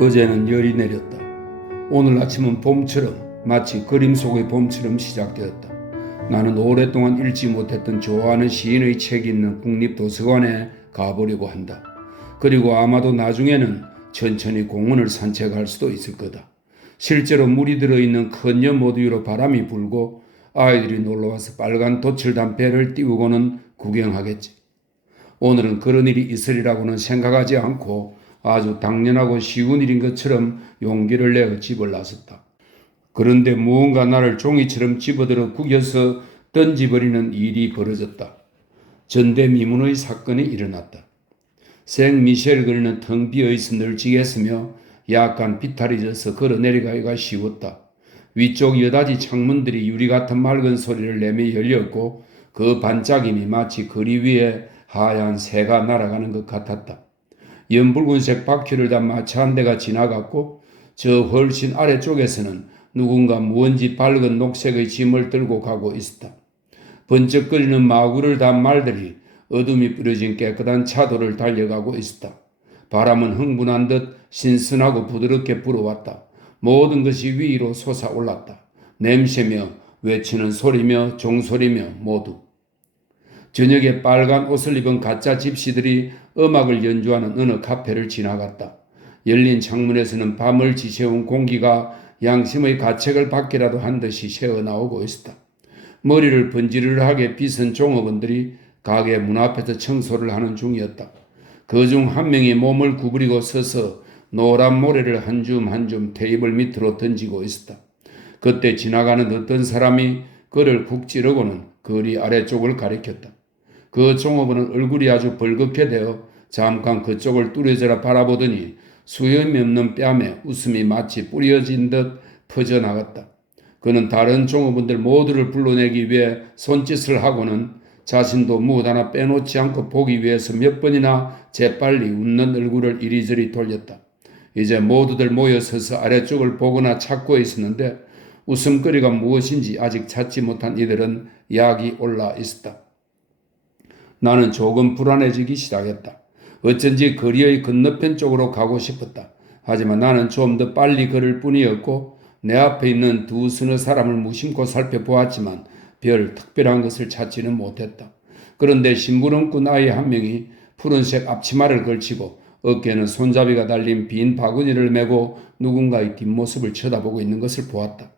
어제는 열이 내렸다. 오늘 아침은 봄처럼, 마치 그림 속의 봄처럼 시작되었다. 나는 오랫동안 읽지 못했던 좋아하는 시인의 책이 있는 국립도서관에 가보려고 한다. 그리고 아마도 나중에는 천천히 공원을 산책할 수도 있을 거다. 실제로 물이 들어있는 큰 연못 위로 바람이 불고 아이들이 놀러와서 빨간 돛을 단 배를 띄우고는 구경하겠지. 오늘은 그런 일이 있으리라고는 생각하지 않고 아주 당연하고 쉬운 일인 것처럼 용기를 내어 집을 나섰다. 그런데 무언가 나를 종이처럼 집어들어 구겨서 던지버리는 일이 벌어졌다. 전대미문의 사건이 일어났다. 생미셸 거리는 텅 비어있어 널찍했으며 약간 비탈이 져서 걸어 내려가기가 쉬웠다. 위쪽 여닫이 창문들이 유리 같은 맑은 소리를 내며 열렸고 그 반짝임이 마치 거리 위에 하얀 새가 날아가는 것 같았다. 연붉은색 바퀴를 단 마차 한 대가 지나갔고 저 훨씬 아래쪽에서는 누군가 무언지 밝은 녹색의 짐을 들고 가고 있었다. 번쩍거리는 마구를 단 말들이 어둠이 뿌려진 깨끗한 차도를 달려가고 있었다. 바람은 흥분한 듯 신선하고 부드럽게 불어왔다. 모든 것이 위로 솟아올랐다. 냄새며 외치는 소리며 종소리며 모두. 저녁에 빨간 옷을 입은 가짜 집시들이 음악을 연주하는 어느 카페를 지나갔다. 열린 창문에서는 밤을 지새운 공기가 양심의 가책을 받기라도 한 듯이 새어나오고 있었다. 머리를 번지르르하게 빗은 종업원들이 가게 문 앞에서 청소를 하는 중이었다. 그중 한 명이 몸을 구부리고 서서 노란 모래를 한 줌 한 줌 테이블 밑으로 던지고 있었다. 그때 지나가는 어떤 사람이 그를 쿡 찌르고는 거리 아래쪽을 가리켰다. 그 종업원은 얼굴이 아주 벌겋게 되어 잠깐 그쪽을 뚜레져라 바라보더니 수염이 없는 뺨에 웃음이 마치 뿌려진 듯 퍼져나갔다. 그는 다른 종업원들 모두를 불러내기 위해 손짓을 하고는 자신도 무엇 하나 빼놓지 않고 보기 위해서 몇 번이나 재빨리 웃는 얼굴을 이리저리 돌렸다. 이제 모두들 모여서서 아래쪽을 보거나 찾고 있었는데 웃음거리가 무엇인지 아직 찾지 못한 이들은 약이 올라 있었다. 나는 조금 불안해지기 시작했다. 어쩐지 거리의 건너편 쪽으로 가고 싶었다. 하지만 나는 좀 더 빨리 걸을 뿐이었고 내 앞에 있는 두 서너 사람을 무심코 살펴보았지만 별 특별한 것을 찾지는 못했다. 그런데 심부름꾼 아이 한 명이 푸른색 앞치마를 걸치고 어깨에는 손잡이가 달린 빈 바구니를 메고 누군가의 뒷모습을 쳐다보고 있는 것을 보았다.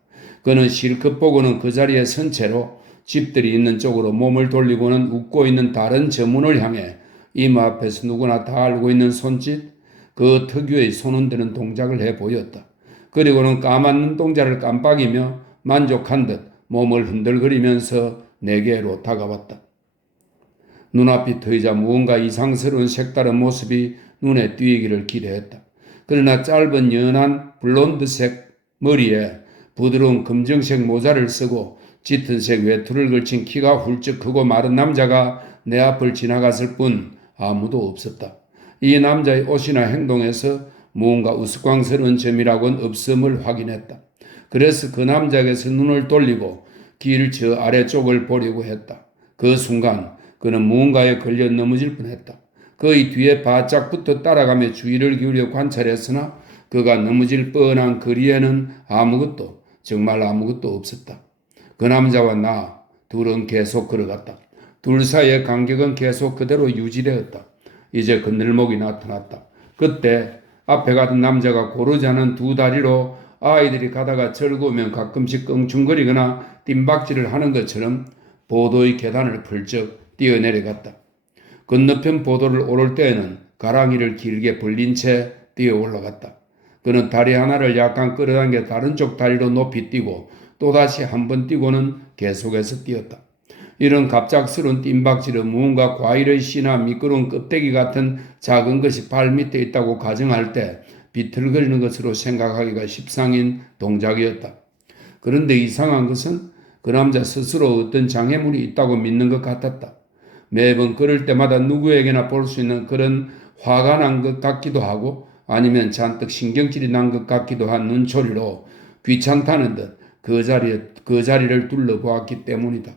그는 실컷 보고는 그 자리에 선 채로 집들이 있는 쪽으로 몸을 돌리고는 웃고 있는 다른 저문을 향해 이마 앞에서 누구나 다 알고 있는 손짓, 그 특유의 손 흔드는 동작을 해 보였다. 그리고는 까만 눈동자를 깜빡이며 만족한 듯 몸을 흔들거리면서 내게로 다가왔다. 눈앞이 트이자 무언가 이상스러운 색다른 모습이 눈에 띄기를 기대했다. 그러나 짧은 연한 블론드색 머리에 부드러운 검정색 모자를 쓰고 짙은색 외투를 걸친 키가 훌쩍 크고 마른 남자가 내 앞을 지나갔을 뿐 아무도 없었다. 이 남자의 옷이나 행동에서 무언가 우스꽝스러운 점이라고는 없음을 확인했다. 그래서 그 남자에게서 눈을 돌리고 길 저 아래쪽을 보려고 했다. 그 순간 그는 무언가에 걸려 넘어질 뻔했다. 그의 뒤에 바짝 붙어 따라가며 주의를 기울여 관찰했으나 그가 넘어질 뻔한 거리에는 아무것도, 정말 아무것도 없었다. 그 남자와 나 둘은 계속 걸어갔다. 둘 사이의 간격은 계속 그대로 유지되었다. 이제 그늘목이 나타났다. 그때 앞에 가던 남자가 고르지 않은 두 다리로 아이들이 가다가 즐거우면 가끔씩 껑충거리거나 뜀박질을 하는 것처럼 보도의 계단을 펄쩍 뛰어내려갔다. 건너편 보도를 오를 때에는 가랑이를 길게 벌린 채 뛰어 올라갔다. 그는 다리 하나를 약간 끌어당겨 다른 쪽 다리로 높이 뛰고 또다시 한 번 뛰고는 계속해서 뛰었다. 이런 갑작스러운 뜀박질은 무언가 과일의 씨나 미끄러운 껍데기 같은 작은 것이 발 밑에 있다고 가정할 때 비틀거리는 것으로 생각하기가 십상인 동작이었다. 그런데 이상한 것은 그 남자 스스로 어떤 장애물이 있다고 믿는 것 같았다. 매번 걸을 때마다 누구에게나 볼 수 있는 그런 화가 난 것 같기도 하고 아니면 잔뜩 신경질이 난 것 같기도 한 눈초리로 귀찮다는 듯 그 자리를 둘러보았기 때문이다.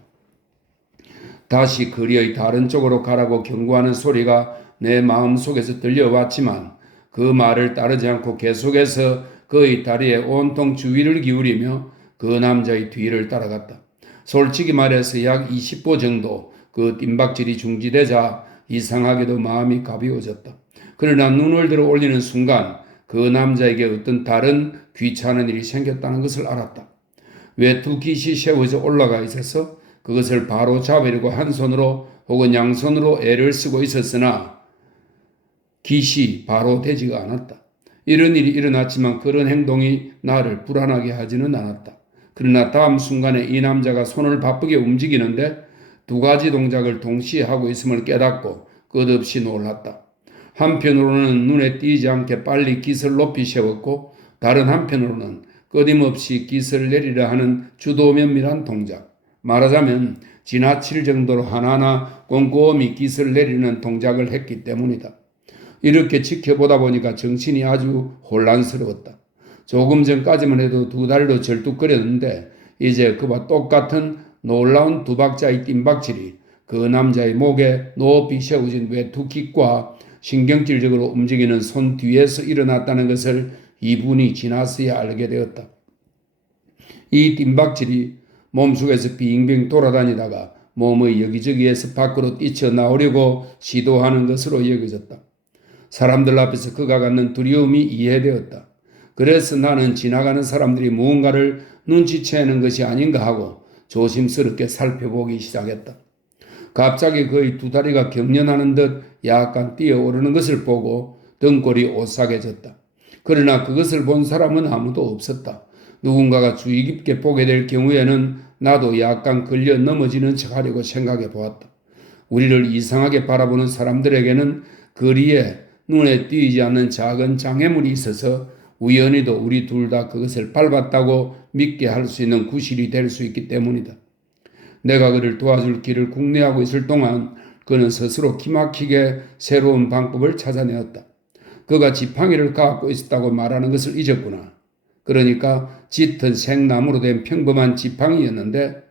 다시 거리의 다른 쪽으로 가라고 경고하는 소리가 내 마음속에서 들려왔지만 그 말을 따르지 않고 계속해서 그의 다리에 온통 주의를 기울이며 그 남자의 뒤를 따라갔다. 솔직히 말해서 약 20보 정도 그 뜀박질이 중지되자 이상하게도 마음이 가벼워졌다. 그러나 눈을 들어 올리는 순간 그 남자에게 어떤 다른 귀찮은 일이 생겼다는 것을 알았다. 외투 깃이 세워져 올라가 있어서 그것을 바로 잡으려고 한 손으로 혹은 양손으로 애를 쓰고 있었으나 깃이 바로 되지가 않았다. 이런 일이 일어났지만 그런 행동이 나를 불안하게 하지는 않았다. 그러나 다음 순간에 이 남자가 손을 바쁘게 움직이는데 두 가지 동작을 동시에 하고 있음을 깨닫고 끝없이 놀랐다. 한편으로는 눈에 띄지 않게 빨리 깃을 높이 세웠고 다른 한편으로는 끊임없이 깃을 내리려 하는 주도 면밀한 동작. 말하자면 지나칠 정도로 하나하나 꼼꼼히 깃을 내리는 동작을 했기 때문이다. 이렇게 지켜보다 보니까 정신이 아주 혼란스러웠다. 조금 전까지만 해도 두 다리로 절뚝거렸는데 이제 그와 똑같은 놀라운 두 박자의 뜀박질이 그 남자의 목에 높이 세워진 외투 깃과 신경질적으로 움직이는 손 뒤에서 일어났다는 것을 이분이 지나서야 알게 되었다. 이 뜀박질이 몸속에서 빙빙 돌아다니다가 몸의 여기저기에서 밖으로 뛰쳐나오려고 시도하는 것으로 여겨졌다. 사람들 앞에서 그가 갖는 두려움이 이해되었다. 그래서 나는 지나가는 사람들이 무언가를 눈치채는 것이 아닌가 하고 조심스럽게 살펴보기 시작했다. 갑자기 그의 두 다리가 경련하는 듯 약간 뛰어오르는 것을 보고 등골이 오싹해졌다. 그러나 그것을 본 사람은 아무도 없었다. 누군가가 주의 깊게 보게 될 경우에는 나도 약간 걸려 넘어지는 척하려고 생각해 보았다. 우리를 이상하게 바라보는 사람들에게는 거리에 눈에 띄지 않는 작은 장애물이 있어서 우연히도 우리 둘 다 그것을 밟았다고 믿게 할 수 있는 구실이 될 수 있기 때문이다. 내가 그를 도와줄 길을 궁리하고 있을 동안 그는 스스로 기막히게 새로운 방법을 찾아내었다. 그가 지팡이를 갖고 있었다고 말하는 것을 잊었구나. 그러니까 짙은 생나무로 된 평범한 지팡이였는데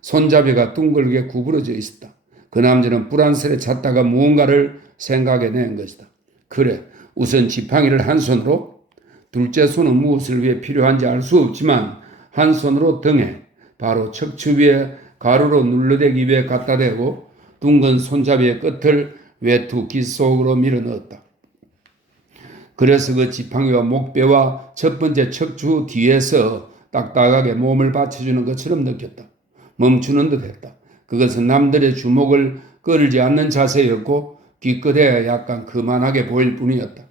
손잡이가 둥글게 구부러져 있었다. 그 남자는 불안스레 찾다가 무언가를 생각해낸 것이다. 그래, 우선 지팡이를 한 손으로, 둘째 손은 무엇을 위해 필요한지 알 수 없지만 한 손으로 등에, 바로 척추 위에 가루로 눌러대기 위해 갖다 대고 둥근 손잡이의 끝을 외투 깃 속으로 밀어넣었다. 그래서 그 지팡이와 목뼈와 첫 번째 척추 뒤에서 딱딱하게 몸을 받쳐주는 것처럼 느꼈다. 멈추는 듯 했다. 그것은 남들의 주목을 끌지 않는 자세였고 기껏해야 약간 거만하게 보일 뿐이었다.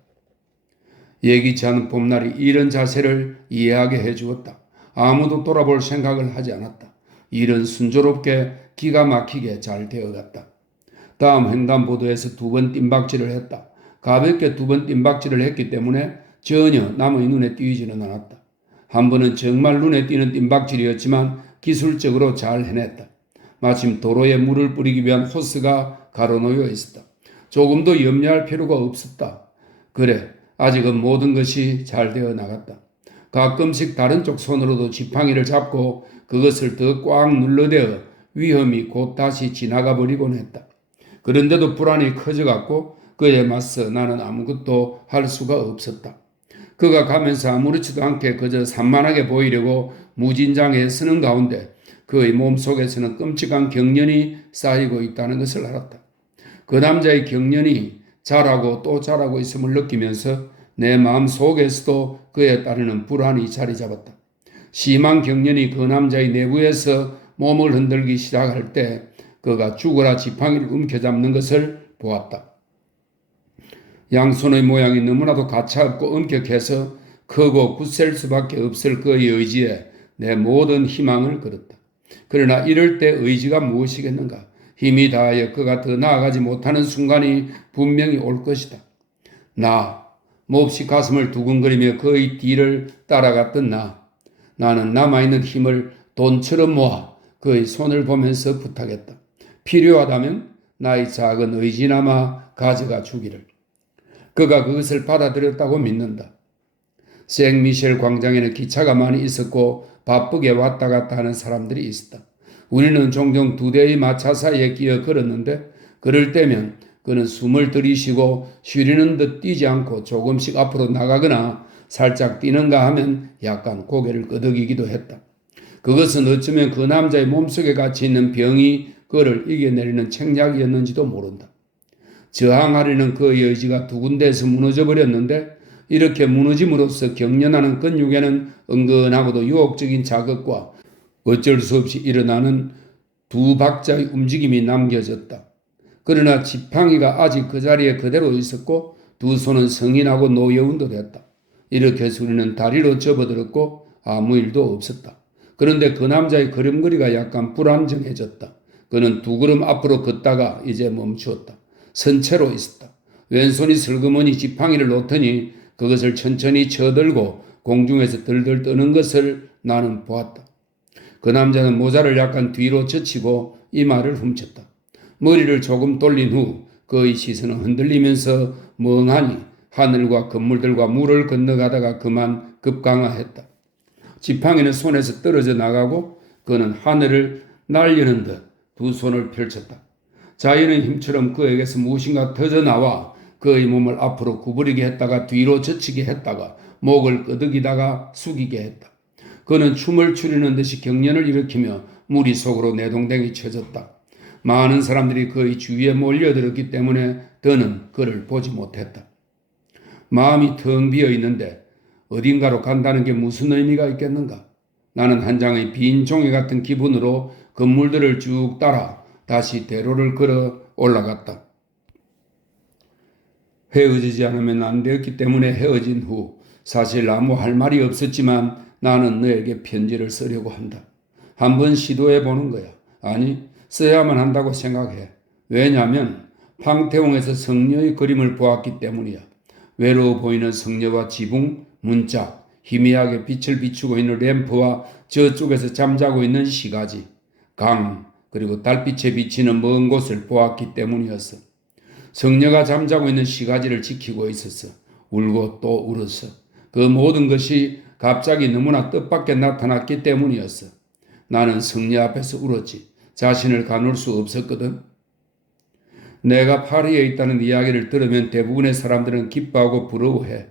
예기치 않은 봄날이 이런 자세를 이해하게 해주었다. 아무도 돌아볼 생각을 하지 않았다. 일은 순조롭게 기가 막히게 잘 되어갔다. 다음 횡단보도에서 두 번 뜀박질을 했다. 가볍게 두 번 뜀박질을 했기 때문에 전혀 남의 눈에 띄지는 않았다. 한 번은 정말 눈에 띄는 뜀박질이었지만 기술적으로 잘 해냈다. 마침 도로에 물을 뿌리기 위한 호스가 가로놓여 있었다. 조금 더 염려할 필요가 없었다. 그래, 아직은 모든 것이 잘 되어 나갔다. 가끔씩 다른 쪽 손으로도 지팡이를 잡고 그것을 더 꽉 눌러대어 위험이 곧 다시 지나가 버리곤 했다. 그런데도 불안이 커져갔고 그에 맞서 나는 아무것도 할 수가 없었다. 그가 가면서 아무렇지도 않게 그저 산만하게 보이려고 무진장에 쓰는 가운데 그의 몸속에서는 끔찍한 경련이 쌓이고 있다는 것을 알았다. 그 남자의 경련이 자라고 또 자라고 있음을 느끼면서 내 마음 속에서도 그에 따르는 불안이 자리 잡았다. 심한 경련이 그 남자의 내부에서 몸을 흔들기 시작할 때 그가 죽어라 지팡이를 움켜잡는 것을 보았다. 양손의 모양이 너무나도 가차없고 엄격해서 크고 굳셀 수밖에 없을 그의 의지에 내 모든 희망을 걸었다. 그러나 이럴 때 의지가 무엇이겠는가? 힘이 다하여 그가 더 나아가지 못하는 순간이 분명히 올 것이다. 나, 몹시 가슴을 두근거리며 그의 뒤를 따라갔던 나는 남아있는 힘을 돈처럼 모아 그의 손을 보면서 부탁했다. 필요하다면 나의 작은 의지나마 가져가 주기를. 그가 그것을 받아들였다고 믿는다. 생미셸 광장에는 기차가 많이 있었고 바쁘게 왔다 갔다 하는 사람들이 있었다. 우리는 종종 두 대의 마차 사이에 끼어 걸었는데 그럴 때면 그는 숨을 들이쉬고 쉬리는 듯 뛰지 않고 조금씩 앞으로 나가거나 살짝 뛰는가 하면 약간 고개를 끄덕이기도 했다. 그것은 어쩌면 그 남자의 몸속에 갇혀 있는 병이 그를 이겨내리는 책략이었는지도 모른다. 저항하려는 그의 의지가 두 군데에서 무너져 버렸는데 이렇게 무너짐으로써 경련하는 근육에는 은근하고도 유혹적인 자극과 어쩔 수 없이 일어나는 두 박자의 움직임이 남겨졌다. 그러나 지팡이가 아직 그 자리에 그대로 있었고 두 손은 성인하고 노여운 듯했다. 이렇게 해서 우리는 다리로 접어들었고 아무 일도 없었다. 그런데 그 남자의 걸음걸이가 약간 불안정해졌다. 그는 두 걸음 앞으로 걷다가 이제 멈추었다. 선체로 있었다. 왼손이 슬그머니 지팡이를 놓더니 그것을 천천히 쳐들고 공중에서 들들 떠는 것을 나는 보았다. 그 남자는 모자를 약간 뒤로 젖히고 이마를 훔쳤다. 머리를 조금 돌린 후 그의 시선은 흔들리면서 멍하니 하늘과 건물들과 물을 건너가다가 그만 급강하했다. 지팡이는 손에서 떨어져 나가고 그는 하늘을 날리는 듯 두 손을 펼쳤다. 자연의 힘처럼 그에게서 무엇인가 터져나와 그의 몸을 앞으로 구부리게 했다가 뒤로 젖히게 했다가 목을 끄덕이다가 숙이게 했다. 그는 춤을 추리는 듯이 경련을 일으키며 무리 속으로 내동댕이 쳐졌다. 많은 사람들이 그의 주위에 몰려들었기 때문에 더는 그를 보지 못했다. 마음이 텅 비어 있는데 어딘가로 간다는 게 무슨 의미가 있겠는가? 나는 한 장의 빈 종이 같은 기분으로 건물들을 쭉 따라 다시 대로를 걸어 올라갔다. 헤어지지 않으면 안 되었기 때문에 헤어진 후 사실 아무 할 말이 없었지만 나는 너에게 편지를 쓰려고 한다. 한번 시도해 보는 거야. 아니, 써야만 한다고 생각해. 왜냐하면 팡태웅에서 성녀의 그림을 보았기 때문이야. 외로워 보이는 성녀와 지붕, 문짝, 희미하게 빛을 비추고 있는 램프와 저쪽에서 잠자고 있는 시가지, 강, 그리고 달빛에 비치는 먼 곳을 보았기 때문이었어. 성녀가 잠자고 있는 시가지를 지키고 있었어. 울고 또 울었어. 그 모든 것이 갑자기 너무나 뜻밖에 나타났기 때문이었어. 나는 성녀 앞에서 울었지. 자신을 가눌 수 없었거든. 내가 파리에 있다는 이야기를 들으면 대부분의 사람들은 기뻐하고 부러워해.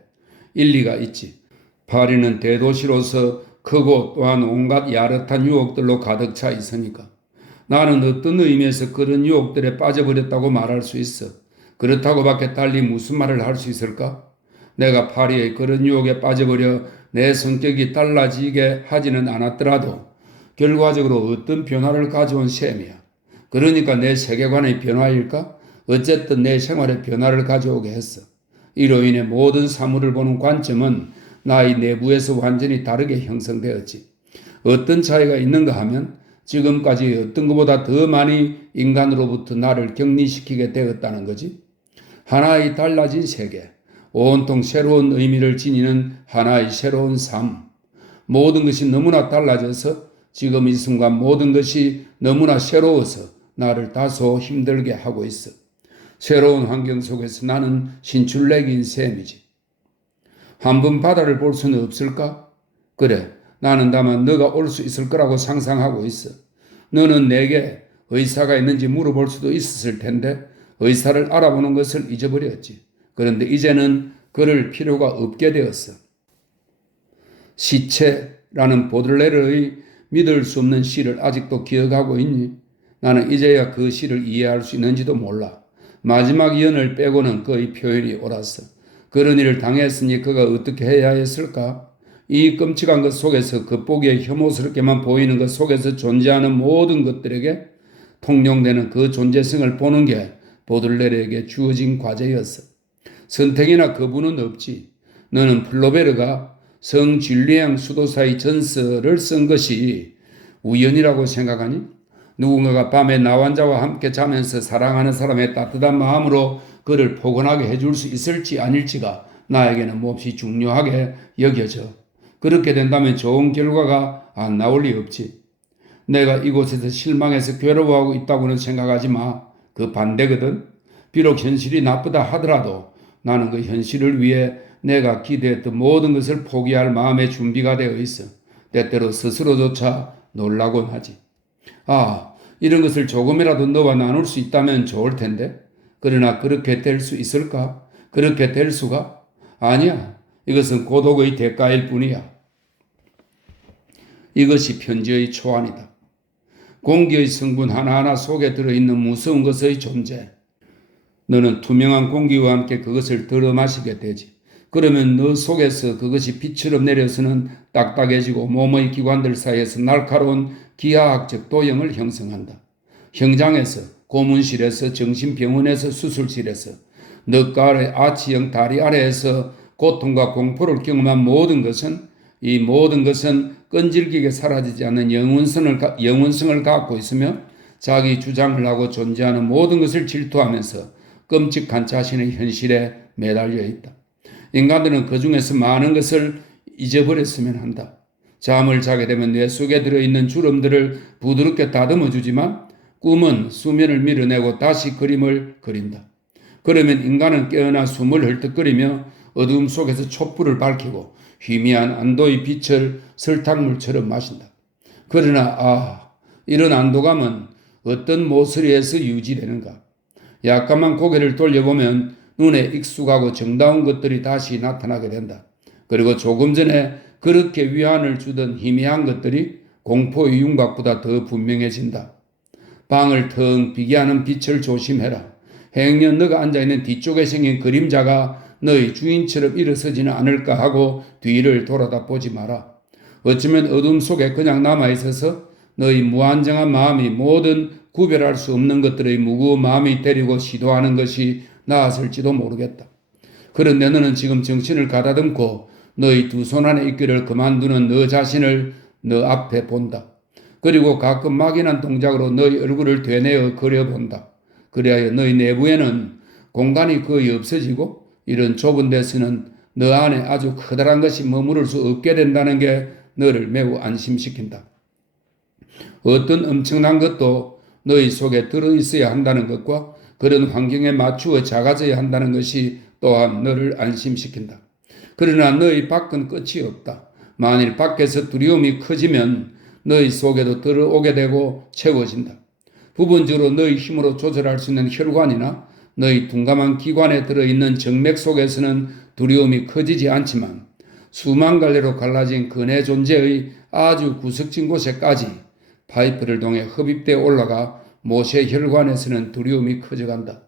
일리가 있지. 파리는 대도시로서 크고 또한 온갖 야릇한 유혹들로 가득 차 있으니까. 나는 어떤 의미에서 그런 유혹들에 빠져버렸다고 말할 수 있어. 그렇다고 밖에 달리 무슨 말을 할 수 있을까? 내가 파리의 그런 유혹에 빠져버려 내 성격이 달라지게 하지는 않았더라도 결과적으로 어떤 변화를 가져온 셈이야. 그러니까 내 세계관의 변화일까? 어쨌든 내 생활의 변화를 가져오게 했어. 이로 인해 모든 사물을 보는 관점은 나의 내부에서 완전히 다르게 형성되었지. 어떤 차이가 있는가 하면 지금까지 어떤 것보다 더 많이 인간으로부터 나를 격리시키게 되었다는 거지. 하나의 달라진 세계, 온통 새로운 의미를 지니는 하나의 새로운 삶. 모든 것이 너무나 달라져서 지금 이 순간 모든 것이 너무나 새로워서 나를 다소 힘들게 하고 있어. 새로운 환경 속에서 나는 신출내기인 셈이지. 한번 바다를 볼 수는 없을까? 그래, 나는 다만 너가 올 수 있을 거라고 상상하고 있어. 너는 내게 의사가 있는지 물어볼 수도 있었을 텐데 의사를 알아보는 것을 잊어버렸지. 그런데 이제는 그럴 필요가 없게 되었어. 시체라는 보들레르의 믿을 수 없는 시를 아직도 기억하고 있니? 나는 이제야 그 시를 이해할 수 있는지도 몰라. 마지막 연을 빼고는 그의 표현이 옳았어. 그런 일을 당했으니 그가 어떻게 해야 했을까? 이 끔찍한 것 속에서 겉보기에 혐오스럽게만 보이는 것 속에서 존재하는 모든 것들에게 통용되는 그 존재성을 보는 게 보들레르에게 주어진 과제였어. 선택이나 거부는 없지. 너는 플로베르가 성 줄리앙 수도사의 전설을 쓴 것이 우연이라고 생각하니? 누군가가 밤에 나 환자와 함께 자면서 사랑하는 사람의 따뜻한 마음으로 그를 포근하게 해줄 수 있을지 아닐지가 나에게는 몹시 중요하게 여겨져. 그렇게 된다면 좋은 결과가 안 나올 리 없지. 내가 이곳에서 실망해서 괴로워하고 있다고는 생각하지 마. 그 반대거든. 비록 현실이 나쁘다 하더라도 나는 그 현실을 위해 내가 기대했던 모든 것을 포기할 마음의 준비가 되어 있어. 때때로 스스로조차 놀라곤 하지. 아, 이런 것을 조금이라도 너와 나눌 수 있다면 좋을 텐데. 그러나 그렇게 될 수 있을까? 그렇게 될 수가? 아니야. 이것은 고독의 대가일 뿐이야. 이것이 편지의 초안이다. 공기의 성분 하나하나 속에 들어있는 무서운 것의 존재. 너는 투명한 공기와 함께 그것을 들어 마시게 되지. 그러면 너 속에서 그것이 빛처럼 내려서는 딱딱해지고 몸의 기관들 사이에서 날카로운 기하학적 도형을 형성한다. 현장에서, 고문실에서, 정신병원에서, 수술실에서, 늑가 아래, 아치형 다리 아래에서 고통과 공포를 경험한 모든 것은 이 모든 것은 끈질기게 사라지지 않는 영원성을 갖고 있으며 자기 주장을 하고 존재하는 모든 것을 질투하면서 끔찍한 자신의 현실에 매달려 있다. 인간들은 그 중에서 많은 것을 잊어버렸으면 한다. 잠을 자게 되면 뇌 속에 들어있는 주름들을 부드럽게 다듬어 주지만 꿈은 수면을 밀어내고 다시 그림을 그린다. 그러면 인간은 깨어나 숨을 헐떡거리며 어두움 속에서 촛불을 밝히고 희미한 안도의 빛을 설탕물처럼 마신다. 그러나 이런 안도감은 어떤 모서리에서 유지되는가? 약간만 고개를 돌려보면 눈에 익숙하고 정다운 것들이 다시 나타나게 된다. 그리고 조금 전에 그렇게 위안을 주던 희미한 것들이 공포의 윤곽보다 더 분명해진다. 방을 텅 비게 하는 빛을 조심해라. 행여 너가 앉아있는 뒤쪽에 생긴 그림자가 너의 주인처럼 일어서지는 않을까 하고 뒤를 돌아다 보지 마라. 어쩌면 어둠 속에 그냥 남아있어서 너의 무안정한 마음이 모든 구별할 수 없는 것들의 무거운 마음이 데리고 시도하는 것이 나았을지도 모르겠다. 그런데 너는 지금 정신을 가다듬고 너의 두 손 안에 있기를 그만두는 너 자신을 너 앞에 본다. 그리고 가끔 막연한 동작으로 너의 얼굴을 되뇌어 그려본다. 그리하여 너의 내부에는 공간이 거의 없어지고 이런 좁은 데서는 너 안에 아주 커다란 것이 머무를 수 없게 된다는 게 너를 매우 안심시킨다. 어떤 엄청난 것도 너희 속에 들어있어야 한다는 것과 그런 환경에 맞추어 작아져야 한다는 것이 또한 너를 안심시킨다. 그러나 너희 밖은 끝이 없다. 만일 밖에서 두려움이 커지면 너희 속에도 들어오게 되고 채워진다. 부분적으로 너희 힘으로 조절할 수 있는 혈관이나 너희 둔감한 기관에 들어있는 정맥 속에서는 두려움이 커지지 않지만 수만 갈래로 갈라진 근해 존재의 아주 구석진 곳에까지 파이프를 통해 흡입되어 올라가 모세 혈관에서는 두려움이 커져간다.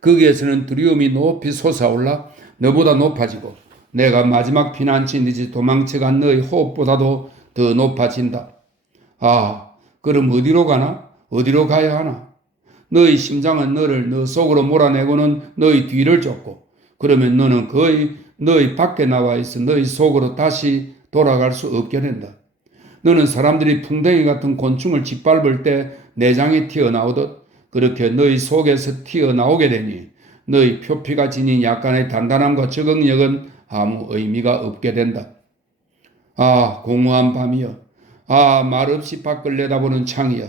거기에서는 두려움이 높이 솟아올라 너보다 높아지고 내가 마지막 피난처인 듯이 도망쳐간 너의 호흡보다도 더 높아진다. 그럼 어디로 가나? 어디로 가야 하나? 너의 심장은 너를 너 속으로 몰아내고는 너의 뒤를 쫓고 그러면 너는 거의 너의 밖에 나와 있어 너의 속으로 다시 돌아갈 수 없게 된다. 너는 사람들이 풍뎅이 같은 곤충을 짓밟을 때 내장이 튀어나오듯 그렇게 너희 속에서 튀어나오게 되니 너희 표피가 지닌 약간의 단단함과 적응력은 아무 의미가 없게 된다. 공허한 밤이여. 말없이 밖을 내다보는 창이여.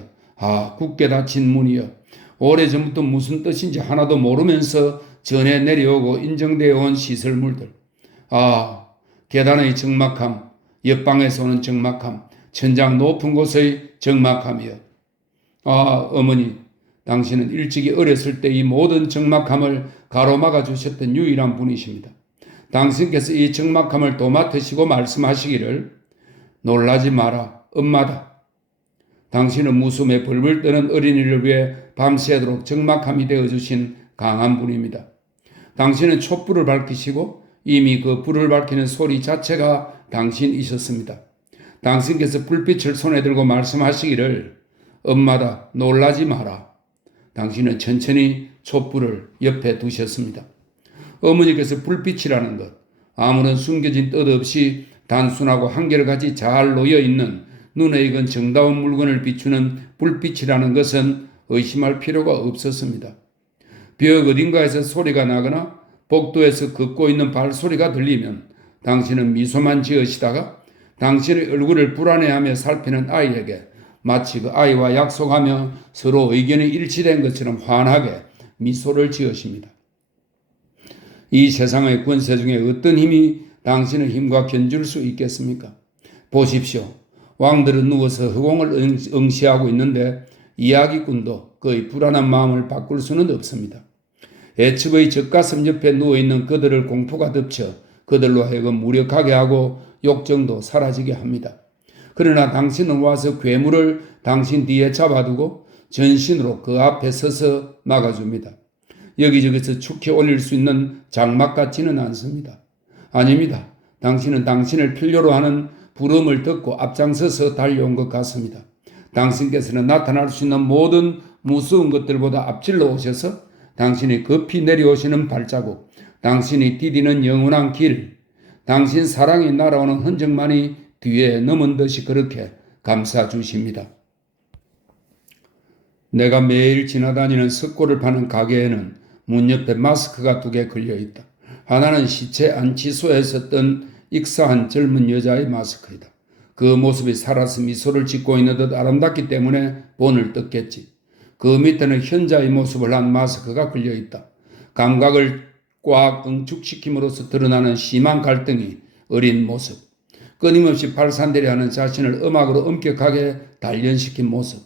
굳게 닫힌 문이여. 오래전부터 무슨 뜻인지 하나도 모르면서 전해 내려오고 인정되어 온 시설물들. 계단의 적막함, 옆방에서 오는 적막함, 천장 높은 곳의 적막함이여. 어머니, 당신은 일찍이 어렸을 때 이 모든 적막함을 가로막아 주셨던 유일한 분이십니다. 당신께서 이 적막함을 도맡으시고 말씀하시기를 놀라지 마라, 엄마다. 당신은 무숨에 벌벌 떠는 어린이를 위해 밤새도록 적막함이 되어주신 강한 분입니다. 당신은 촛불을 밝히시고 이미 그 불을 밝히는 소리 자체가 당신이셨습니다. 당신께서 불빛을 손에 들고 말씀하시기를 엄마다 놀라지 마라. 당신은 천천히 촛불을 옆에 두셨습니다. 어머니께서 불빛이라는 것, 아무런 숨겨진 뜻 없이 단순하고 한결같이 잘 놓여있는 눈에 익은 정다운 물건을 비추는 불빛이라는 것은 의심할 필요가 없었습니다. 벽 어딘가에서 소리가 나거나 복도에서 걷고 있는 발소리가 들리면 당신은 미소만 지으시다가 당신의 얼굴을 불안해하며 살피는 아이에게 마치 그 아이와 약속하며 서로 의견이 일치된 것처럼 환하게 미소를 지으십니다. 이 세상의 권세 중에 어떤 힘이 당신의 힘과 견줄 수 있겠습니까? 보십시오. 왕들은 누워서 허공을 응시하고 있는데 이야기꾼도 그의 불안한 마음을 바꿀 수는 없습니다. 애측의 젖가슴 옆에 누워있는 그들을 공포가 덮쳐 그들로 하여금 무력하게 하고 욕정도 사라지게 합니다. 그러나 당신은 와서 괴물을 당신 뒤에 잡아두고 전신으로 그 앞에 서서 막아줍니다. 여기저기서 축해 올릴 수 있는 장막 같지는 않습니다. 아닙니다. 당신은 당신을 필요로 하는 부름을 듣고 앞장서서 달려온 것 같습니다. 당신께서는 나타날 수 있는 모든 무서운 것들보다 앞질러 오셔서 당신이 급히 내려오시는 발자국, 당신이 디디는 영원한 길, 당신 사랑이 날아오는 흔적만이 뒤에 넘은 듯이 그렇게 감싸 주십니다. 내가 매일 지나다니는 석고를 파는 가게에는 문 옆에 마스크가 2개 걸려 있다. 하나는 시체 안치소에 섰던 익사한 젊은 여자의 마스크이다. 그 모습이 살아서 미소를 짓고 있는 듯 아름답기 때문에 본을 떴겠지. 그 밑에는 현자의 모습을 한 마스크가 걸려 있다. 감각을 꽉 응축시킴으로써 드러나는 심한 갈등이 어린 모습. 끊임없이 발산대려하는 자신을 음악으로 엄격하게 단련시킨 모습.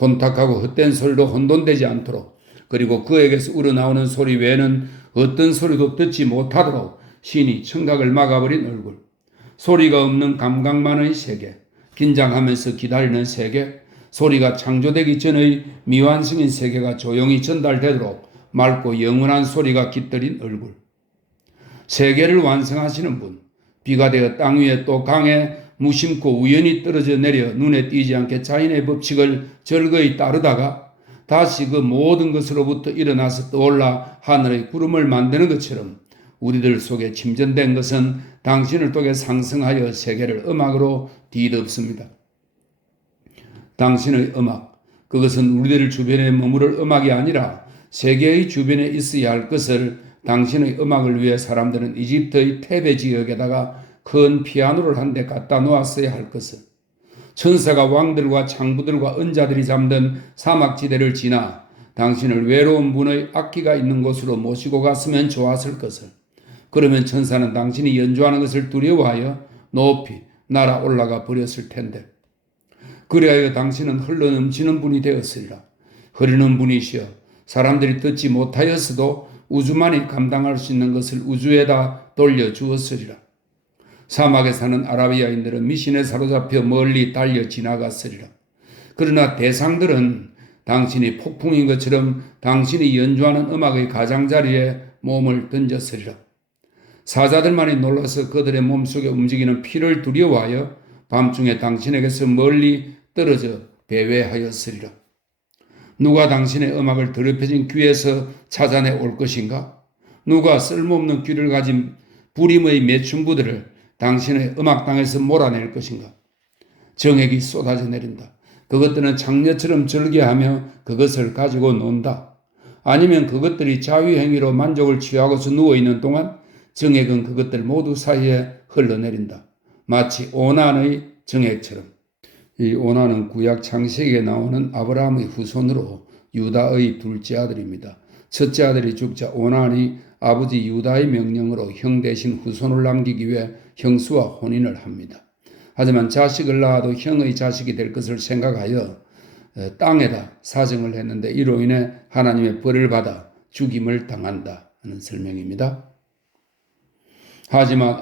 혼탁하고 헛된 소리로 혼돈되지 않도록, 그리고 그에게서 우러나오는 소리 외에는 어떤 소리도 듣지 못하도록 신이 청각을 막아버린 얼굴. 소리가 없는 감각만의 세계, 긴장하면서 기다리는 세계, 소리가 창조되기 전의 미완성인 세계가 조용히 전달되도록 맑고 영원한 소리가 깃들인 얼굴. 세계를 완성하시는 분, 비가 되어 땅 위에 또 강에 무심코 우연히 떨어져 내려 눈에 띄지 않게 자연의 법칙을 절거히 따르다가 다시 그 모든 것으로부터 일어나서 떠올라 하늘의 구름을 만드는 것처럼 우리들 속에 침전된 것은 당신을 통해 상승하여 세계를 음악으로 뒤덮습니다. 당신의 음악, 그것은 우리들 주변에 머무를 음악이 아니라 세계의 주변에 있어야 할 것을 당신의 음악을 위해 사람들은 이집트의 테베 지역에다가 큰 피아노를 한 대 갖다 놓았어야 할 것을, 천사가 왕들과 창부들과 은자들이 잠든 사막지대를 지나 당신을 외로운 분의 악기가 있는 곳으로 모시고 갔으면 좋았을 것을, 그러면 천사는 당신이 연주하는 것을 두려워하여 높이 날아 올라가 버렸을 텐데, 그리하여 당신은 흘러넘치는 분이 되었으리라. 흐르는 분이시여 사람들이 듣지 못하였어도 우주만이 감당할 수 있는 것을 우주에다 돌려주었으리라. 사막에 사는 아라비아인들은 미신에 사로잡혀 멀리 달려 지나갔으리라. 그러나 대상들은 당신이 폭풍인 것처럼 당신이 연주하는 음악의 가장자리에 몸을 던졌으리라. 사자들만이 놀라서 그들의 몸속에 움직이는 피를 두려워하여 밤중에 당신에게서 멀리 떨어져 배회하였으리라. 누가 당신의 음악을 더럽혀진 귀에서 찾아내 올 것인가? 누가 쓸모없는 귀를 가진 부림의 매춘부들을 당신의 음악당에서 몰아낼 것인가? 정액이 쏟아져 내린다. 그것들은 장녀처럼 절개하며 그것을 가지고 논다. 아니면 그것들이 자위행위로 만족을 취하고서 누워있는 동안 정액은 그것들 모두 사이에 흘러내린다. 마치 오난의 정액처럼. 이 오난은 구약 창세기에 나오는 아브라함의 후손으로 유다의 둘째 아들입니다. 첫째 아들이 죽자 오난이 아버지 유다의 명령으로 형 대신 후손을 남기기 위해 형수와 혼인을 합니다. 하지만 자식을 낳아도 형의 자식이 될 것을 생각하여 땅에다 사정을 했는데 이로 인해 하나님의 벌을 받아 죽임을 당한다 하는 설명입니다. 하지만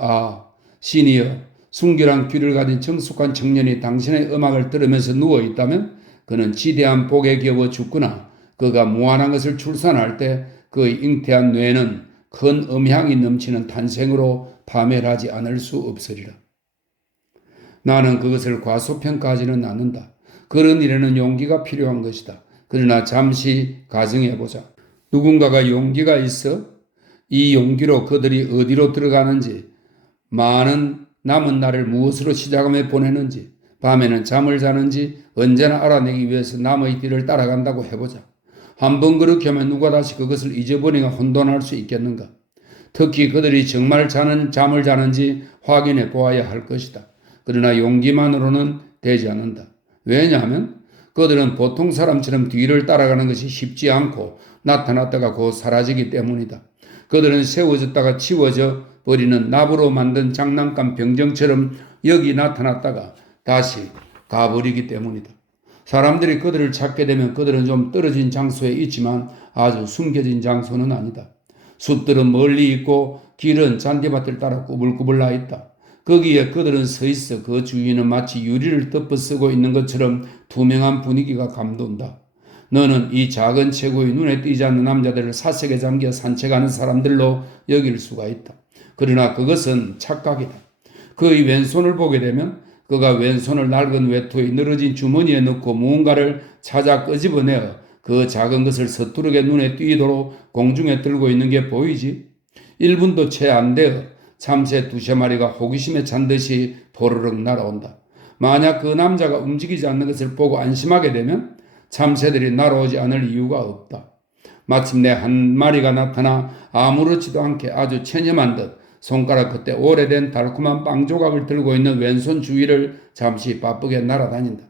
신이여, 순결한 귀를 가진 정숙한 청년이 당신의 음악을 들으면서 누워있다면 그는 지대한 복에 겨워 죽거나 그가 무한한 것을 출산할 때 그의 잉태한 뇌는 큰 음향이 넘치는 탄생으로 파멸하지 않을 수 없으리라. 나는 그것을 과소평가하지는 않는다. 그런 일에는 용기가 필요한 것이다. 그러나 잠시 가정해보자. 누군가가 용기가 있어 이 용기로 그들이 어디로 들어가는지, 많은 남은 날을 무엇으로 시작하며 보내는지, 밤에는 잠을 자는지 언제나 알아내기 위해서 남의 뒤를 따라간다고 해보자. 한번 그렇게 하면 누가 다시 그것을 잊어버리고 혼돈할 수 있겠는가? 특히 그들이 정말 잠을 자는지 확인해 보아야 할 것이다. 그러나 용기만으로는 되지 않는다. 왜냐하면 그들은 보통 사람처럼 뒤를 따라가는 것이 쉽지 않고 나타났다가 곧 사라지기 때문이다. 그들은 세워졌다가 치워져 버리는 납으로 만든 장난감 병정처럼 여기 나타났다가 다시 가버리기 때문이다. 사람들이 그들을 찾게 되면 그들은 좀 떨어진 장소에 있지만 아주 숨겨진 장소는 아니다. 숲들은 멀리 있고 길은 잔디밭을 따라 꾸불꾸불 나 있다. 거기에 그들은 서 있어 그 주위는 마치 유리를 덮어쓰고 있는 것처럼 투명한 분위기가 감돈다. 너는 이 작은 체구의 눈에 띄지 않는 남자들을 사색에 잠겨 산책하는 사람들로 여길 수가 있다. 그러나 그것은 착각이다. 그의 왼손을 보게 되면 그가 왼손을 낡은 외투의 늘어진 주머니에 넣고 무언가를 찾아 끄집어내어 그 작은 것을 서투르게 눈에 띄도록 공중에 들고 있는 게 보이지. 1분도 채 안 되어 참새 두세 마리가 호기심에 찬 듯이 포르륵 날아온다. 만약 그 남자가 움직이지 않는 것을 보고 안심하게 되면 참새들이 날아오지 않을 이유가 없다. 마침내 한 마리가 나타나 아무렇지도 않게 아주 체념한 듯 손가락 끝에 오래된 달콤한 빵 조각을 들고 있는 왼손 주위를 잠시 바쁘게 날아다닌다.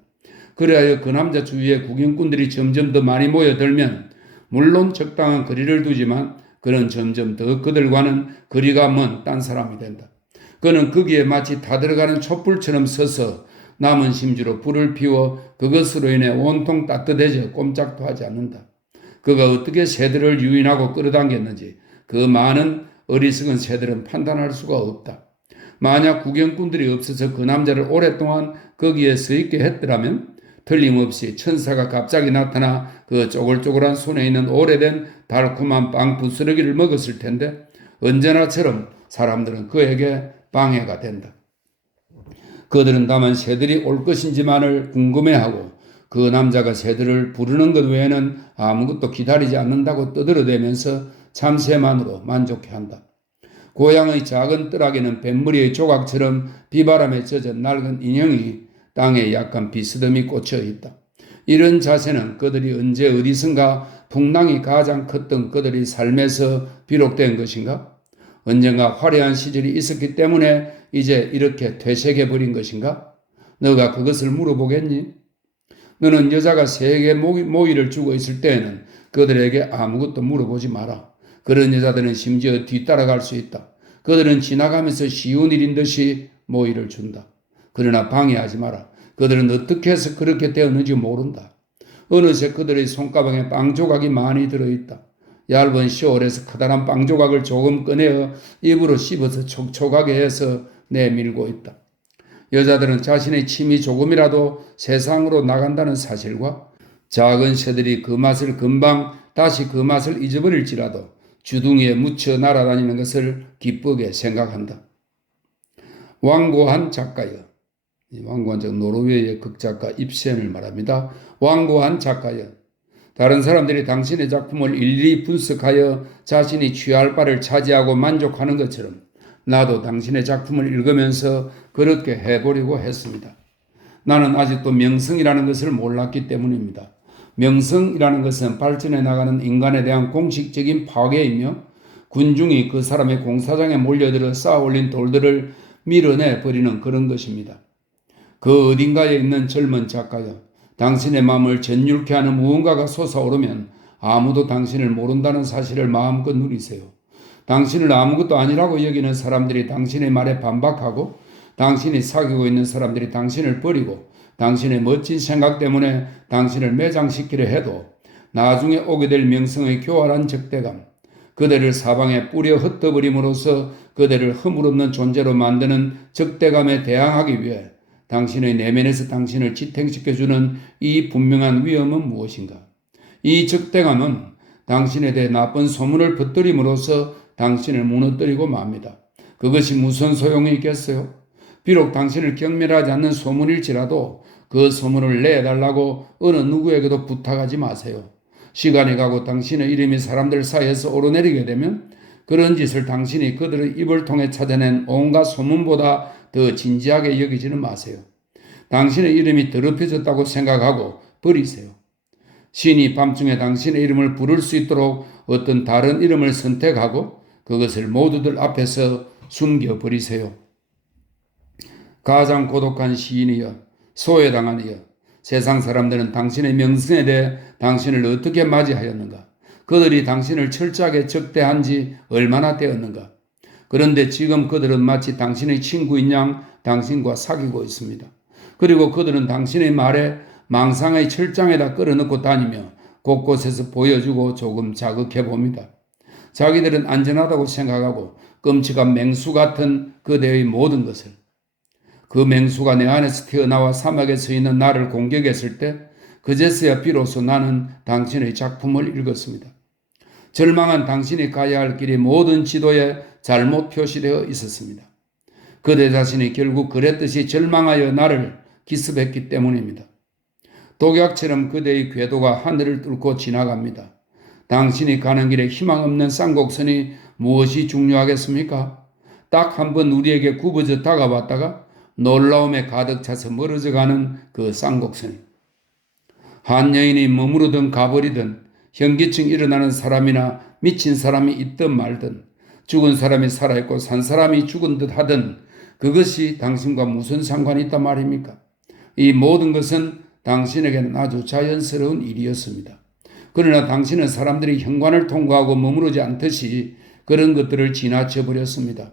그리하여 그 남자 주위에 구경꾼들이 점점 더 많이 모여들면 물론 적당한 거리를 두지만 그는 점점 더 그들과는 거리가 먼 딴 사람이 된다. 그는 거기에 마치 타들어가는 촛불처럼 서서 남은 심지로 불을 피워 그것으로 인해 온통 따뜻해져 꼼짝도 하지 않는다. 그가 어떻게 새들을 유인하고 끌어당겼는지 그 많은 어리석은 새들은 판단할 수가 없다. 만약 구경꾼들이 없어서 그 남자를 오랫동안 거기에 서 있게 했더라면 틀림없이 천사가 갑자기 나타나 그 쪼글쪼글한 손에 있는 오래된 달콤한 빵 부스러기를 먹었을 텐데 언제나처럼 사람들은 그에게 방해가 된다. 그들은 다만 새들이 올 것인지만을 궁금해하고 그 남자가 새들을 부르는 것 외에는 아무것도 기다리지 않는다고 떠들어대면서 참새만으로 만족해한다. 고향의 작은 뜰하게는 뱃머리의 조각처럼 비바람에 젖은 낡은 인형이 땅에 약간 비스듬히 꽂혀 있다. 이런 자세는 그들이 언제 어디선가 풍랑이 가장 컸던 그들이 삶에서 비롯된 것인가? 언젠가 화려한 시절이 있었기 때문에 이제 이렇게 퇴색해버린 것인가? 너가 그것을 물어보겠니? 너는 여자가 세게 모이를 주고 있을 때에는 그들에게 아무것도 물어보지 마라. 그런 여자들은 심지어 뒤따라갈 수 있다. 그들은 지나가면서 쉬운 일인 듯이 모이를 준다. 그러나 방해하지 마라. 그들은 어떻게 해서 그렇게 되었는지 모른다. 어느새 그들의 손가방에 빵 조각이 많이 들어있다. 얇은 시올에서 커다란 빵 조각을 조금 꺼내어 입으로 씹어서 촉촉하게 해서 내밀고 있다. 여자들은 자신의 침이 조금이라도 세상으로 나간다는 사실과 작은 새들이 그 맛을 금방 다시 그 맛을 잊어버릴지라도 주둥이에 묻혀 날아다니는 것을 기쁘게 생각한다. 완고한 작가여. 완고한 즉 노르웨이의 극작가 입센을 말합니다. 완고한 작가여. 다른 사람들이 당신의 작품을 일일이 분석하여 자신이 취할 바를 차지하고 만족하는 것처럼 나도 당신의 작품을 읽으면서 그렇게 해보려고 했습니다. 나는 아직도 명성이라는 것을 몰랐기 때문입니다. 명성이라는 것은 발전해 나가는 인간에 대한 공식적인 파괴이며 군중이 그 사람의 공사장에 몰려들어 쌓아 올린 돌들을 밀어내 버리는 그런 것입니다. 그 어딘가에 있는 젊은 작가여, 당신의 마음을 전율케 하는 무언가가 솟아오르면 아무도 당신을 모른다는 사실을 마음껏 누리세요. 당신을 아무것도 아니라고 여기는 사람들이 당신의 말에 반박하고 당신이 사귀고 있는 사람들이 당신을 버리고 당신의 멋진 생각 때문에 당신을 매장시키려 해도 나중에 오게 될 명성의 교활한 적대감, 그대를 사방에 뿌려 흩어버림으로써 그대를 허물없는 존재로 만드는 적대감에 대항하기 위해 당신의 내면에서 당신을 지탱시켜주는 이 분명한 위험은 무엇인가? 이 적대감은 당신에 대해 나쁜 소문을 퍼뜨림으로써 당신을 무너뜨리고 맙니다. 그것이 무슨 소용이 있겠어요? 비록 당신을 경멸하지 않는 소문일지라도 그 소문을 내달라고 어느 누구에게도 부탁하지 마세요. 시간이 가고 당신의 이름이 사람들 사이에서 오르내리게 되면 그런 짓을 당신이 그들의 입을 통해 찾아낸 온갖 소문보다 더 진지하게 여기지는 마세요. 당신의 이름이 더럽혀졌다고 생각하고 버리세요. 신이 밤중에 당신의 이름을 부를 수 있도록 어떤 다른 이름을 선택하고 그것을 모두들 앞에서 숨겨버리세요. 가장 고독한 시인이여, 소외당한 이여, 세상 사람들은 당신의 명성에 대해 당신을 어떻게 맞이하였는가? 그들이 당신을 철저하게 적대한 지 얼마나 되었는가? 그런데 지금 그들은 마치 당신의 친구인 양 당신과 사귀고 있습니다. 그리고 그들은 당신의 말에 망상의 철장에다 끌어넣고 다니며 곳곳에서 보여주고 조금 자극해 봅니다. 자기들은 안전하다고 생각하고 끔찍한 맹수 같은 그대의 모든 것을, 그 맹수가 내 안에서 튀어나와 사막에 서 있는 나를 공격했을 때 그제서야 비로소 나는 당신의 작품을 읽었습니다. 절망한 당신이 가야 할 길이 모든 지도에 잘못 표시되어 있었습니다. 그대 자신이 결국 그랬듯이 절망하여 나를 기습했기 때문입니다. 독약처럼 그대의 궤도가 하늘을 뚫고 지나갑니다. 당신이 가는 길에 희망 없는 쌍곡선이 무엇이 중요하겠습니까? 딱 한 번 우리에게 굽어져 다가왔다가 놀라움에 가득 차서 멀어져 가는 그 쌍곡선. 한 여인이 머무르든 가버리든 현기증 일어나는 사람이나 미친 사람이 있든 말든 죽은 사람이 살아있고 산 사람이 죽은 듯 하든 그것이 당신과 무슨 상관이 있단 말입니까? 이 모든 것은 당신에게는 아주 자연스러운 일이었습니다. 그러나 당신은 사람들이 현관을 통과하고 머무르지 않듯이 그런 것들을 지나쳐 버렸습니다.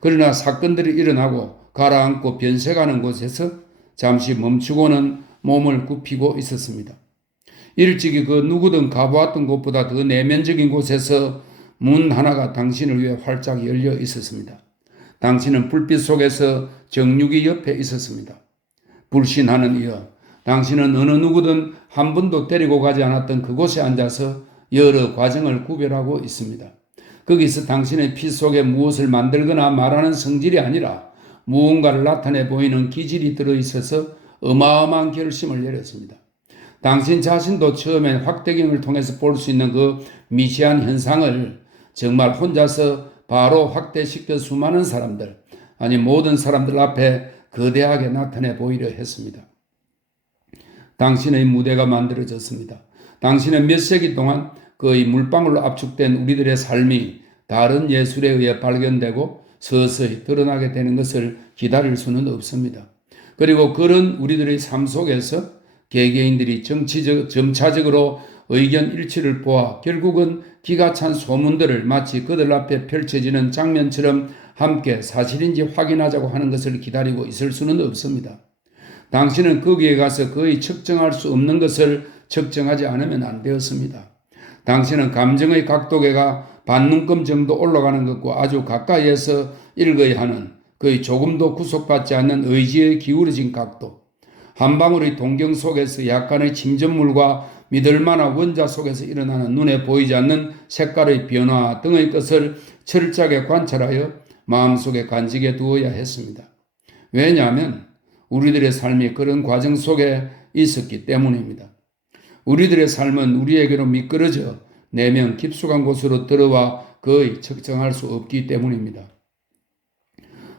그러나 사건들이 일어나고 가라앉고 변색하는 곳에서 잠시 멈추고는 몸을 굽히고 있었습니다. 일찍이 그 누구든 가보았던 곳보다 더 내면적인 곳에서 문 하나가 당신을 위해 활짝 열려 있었습니다. 당신은 불빛 속에서 정육이 옆에 있었습니다. 불신하는 이여, 당신은 어느 누구든 한 번도 데리고 가지 않았던 그곳에 앉아서 여러 과정을 구별하고 있습니다. 거기서 당신의 피 속에 무엇을 만들거나 말하는 성질이 아니라 무언가를 나타내 보이는 기질이 들어있어서 어마어마한 결심을 내렸습니다. 당신 자신도 처음엔 확대경을 통해서 볼 수 있는 그 미시한 현상을 정말 혼자서 바로 확대시켜 수많은 사람들, 아니 모든 사람들 앞에 거대하게 나타내 보이려 했습니다. 당신의 무대가 만들어졌습니다. 당신은 몇 세기 동안 거의 물방울로 압축된 우리들의 삶이 다른 예술에 의해 발견되고 서서히 드러나게 되는 것을 기다릴 수는 없습니다. 그리고 그런 우리들의 삶 속에서 개개인들이 점차적으로 의견 일치를 보아 결국은 기가 찬 소문들을 마치 그들 앞에 펼쳐지는 장면처럼 함께 사실인지 확인하자고 하는 것을 기다리고 있을 수는 없습니다. 당신은 거기에 가서 거의 측정할 수 없는 것을 측정하지 않으면 안 되었습니다. 당신은 감정의 각도계가 반눈금 정도 올라가는 것과 아주 가까이에서 읽어야 하는 거의 조금도 구속받지 않는 의지의 기울어진 각도, 한 방울의 동경 속에서 약간의 침전물과 믿을만한 원자 속에서 일어나는 눈에 보이지 않는 색깔의 변화 등의 것을 철저하게 관찰하여 마음속에 간직해 두어야 했습니다. 왜냐하면 우리들의 삶이 그런 과정 속에 있었기 때문입니다. 우리들의 삶은 우리에게로 미끄러져 내면 깊숙한 곳으로 들어와 거의 측정할 수 없기 때문입니다.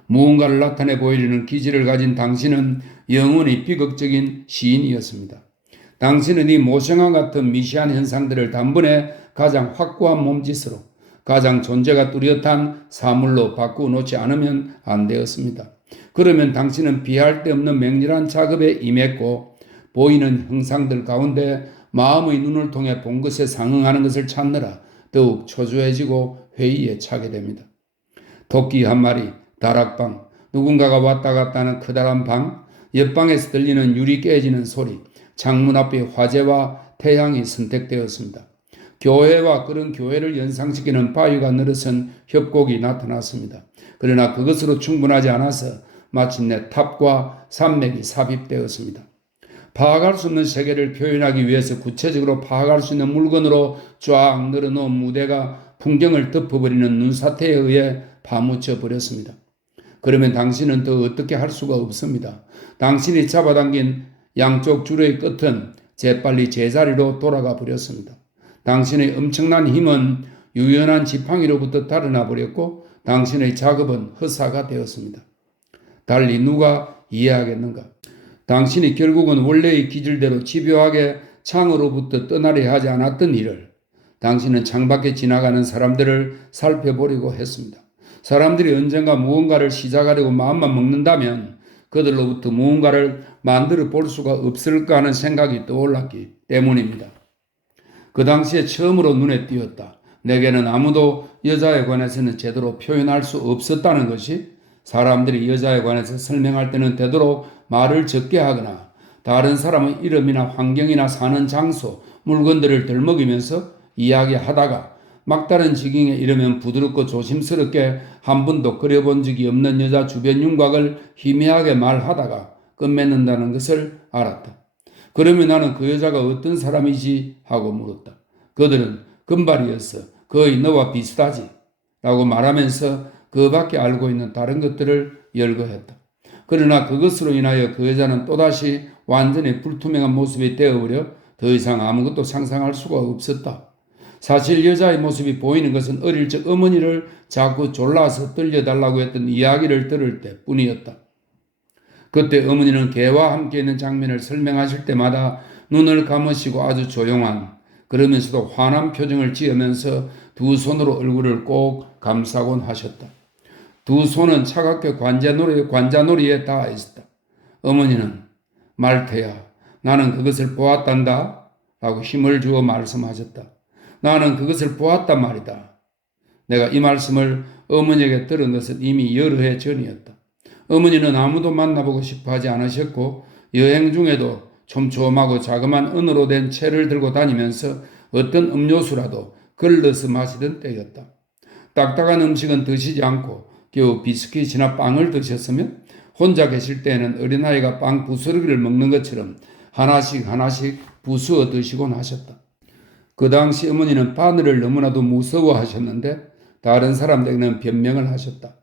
무언가를 나타내 보이려는 기질을 가진 당신은 영원히 비극적인 시인이었습니다. 당신은 이 모생아 같은 미시한 현상들을 단번에 가장 확고한 몸짓으로 가장 존재가 뚜렷한 사물로 바꾸어 놓지 않으면 안 되었습니다. 그러면 당신은 비할 데 없는 맹렬한 작업에 임했고 보이는 형상들 가운데 마음의 눈을 통해 본 것에 상응하는 것을 찾느라 더욱 초조해지고 회의에 차게 됩니다. 토끼 한 마리, 다락방, 누군가가 왔다 갔다 하는 커다란 방, 옆방에서 들리는 유리 깨지는 소리, 창문 앞에 화재와 태양이 선택되었습니다. 교회와 그런 교회를 연상시키는 바위가 늘어선 협곡이 나타났습니다. 그러나 그것으로 충분하지 않아서 마침내 탑과 산맥이 삽입되었습니다. 파악할 수 없는 세계를 표현하기 위해서 구체적으로 파악할 수 있는 물건으로 쫙 늘어놓은 무대가 풍경을 덮어버리는 눈사태에 의해 파묻혀 버렸습니다. 그러면 당신은 더 어떻게 할 수가 없습니다. 당신이 잡아당긴 양쪽 줄의 끝은 재빨리 제자리로 돌아가 버렸습니다. 당신의 엄청난 힘은 유연한 지팡이로부터 달아나 버렸고 당신의 작업은 허사가 되었습니다. 달리 누가 이해하겠는가? 당신이 결국은 원래의 기질대로 집요하게 창으로부터 떠나려 하지 않았던 일을 당신은 창밖에 지나가는 사람들을 살펴보려고 했습니다. 사람들이 언젠가 무언가를 시작하려고 마음만 먹는다면 그들로부터 무언가를 만들어 볼 수가 없을까 하는 생각이 떠올랐기 때문입니다. 그 당시에 처음으로 눈에 띄었다. 내게는 아무도 여자에 관해서는 제대로 표현할 수 없었다는 것이 사람들이 여자에 관해서 설명할 때는 되도록 말을 적게 하거나 다른 사람의 이름이나 환경이나 사는 장소, 물건들을 들먹이면서 이야기하다가 막다른 지경에 이르면 부드럽고 조심스럽게 한 번도 그려본 적이 없는 여자 주변 윤곽을 희미하게 말하다가 끝맺는다는 것을 알았다. 그러면 나는 그 여자가 어떤 사람이지 하고 물었다. 그들은 금발이었어. 거의 너와 비슷하지 라고 말하면서 그 밖에 알고 있는 다른 것들을 열거했다. 그러나 그것으로 인하여 그 여자는 또다시 완전히 불투명한 모습이 되어버려 더 이상 아무것도 상상할 수가 없었다. 사실 여자의 모습이 보이는 것은 어릴 적 어머니를 자꾸 졸라서 들려달라고 했던 이야기를 들을 때뿐이었다. 그때 어머니는 개와 함께 있는 장면을 설명하실 때마다 눈을 감으시고 아주 조용한, 그러면서도 환한 표정을 지으면서 두 손으로 얼굴을 꼭 감싸곤 하셨다. 두 손은 차갑게 관자놀이에 닿아 있었다. 어머니는 말태야, 나는 그것을 보았단다 라고 힘을 주어 말씀하셨다. 나는 그것을 보았단 말이다. 내가 이 말씀을 어머니에게 들은 것은 이미 여러 해 전이었다. 어머니는 아무도 만나보고 싶어 하지 않으셨고 여행 중에도 촘촘하고 자그마한 은으로 된 채를 들고 다니면서 어떤 음료수라도 걸러서 마시던 때였다. 딱딱한 음식은 드시지 않고 겨우 비스킷이나 빵을 드셨으며 혼자 계실 때에는 어린아이가 빵 부스러기를 먹는 것처럼 하나씩 부수어 드시곤 하셨다. 그 당시 어머니는 바늘을 너무나도 무서워하셨는데 다른 사람들에게는 변명을 하셨다.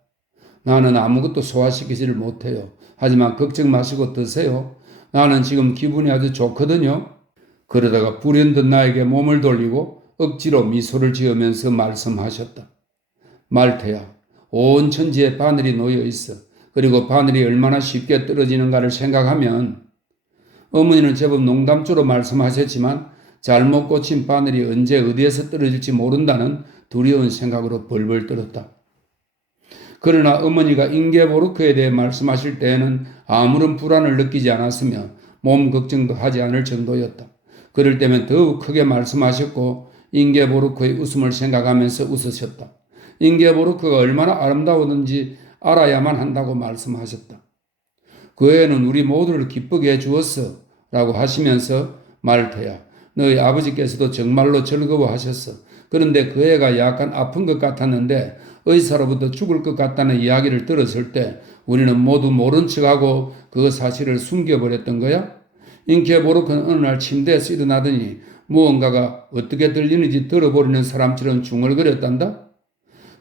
나는 아무것도 소화시키지를 못해요. 하지만 걱정 마시고 드세요. 나는 지금 기분이 아주 좋거든요. 그러다가 불현듯 나에게 몸을 돌리고 억지로 미소를 지으면서 말씀하셨다. 말태야, 온 천지에 바늘이 놓여 있어. 그리고 바늘이 얼마나 쉽게 떨어지는가를 생각하면 어머니는 제법 농담조로 말씀하셨지만 잘못 꽂힌 바늘이 언제 어디에서 떨어질지 모른다는 두려운 생각으로 벌벌 떨었다. 그러나 어머니가 인계보르크에 대해 말씀하실 때에는 아무런 불안을 느끼지 않았으며 몸 걱정도 하지 않을 정도였다. 그럴 때면 더욱 크게 말씀하셨고 인계보르크의 웃음을 생각하면서 웃으셨다. 인계보르크가 얼마나 아름다웠는지 알아야만 한다고 말씀하셨다. 그 애는 우리 모두를 기쁘게 해주었어 라고 하시면서 말태야, 너희 아버지께서도 정말로 즐거워하셨어. 그런데 그 애가 약간 아픈 것 같았는데 의사로부터 죽을 것 같다는 이야기를 들었을 때 우리는 모두 모른 척하고 그 사실을 숨겨버렸던 거야? 인케보르크는 어느 날 침대에서 일어나더니 무언가가 어떻게 들리는지 들어버리는 사람처럼 중얼거렸단다?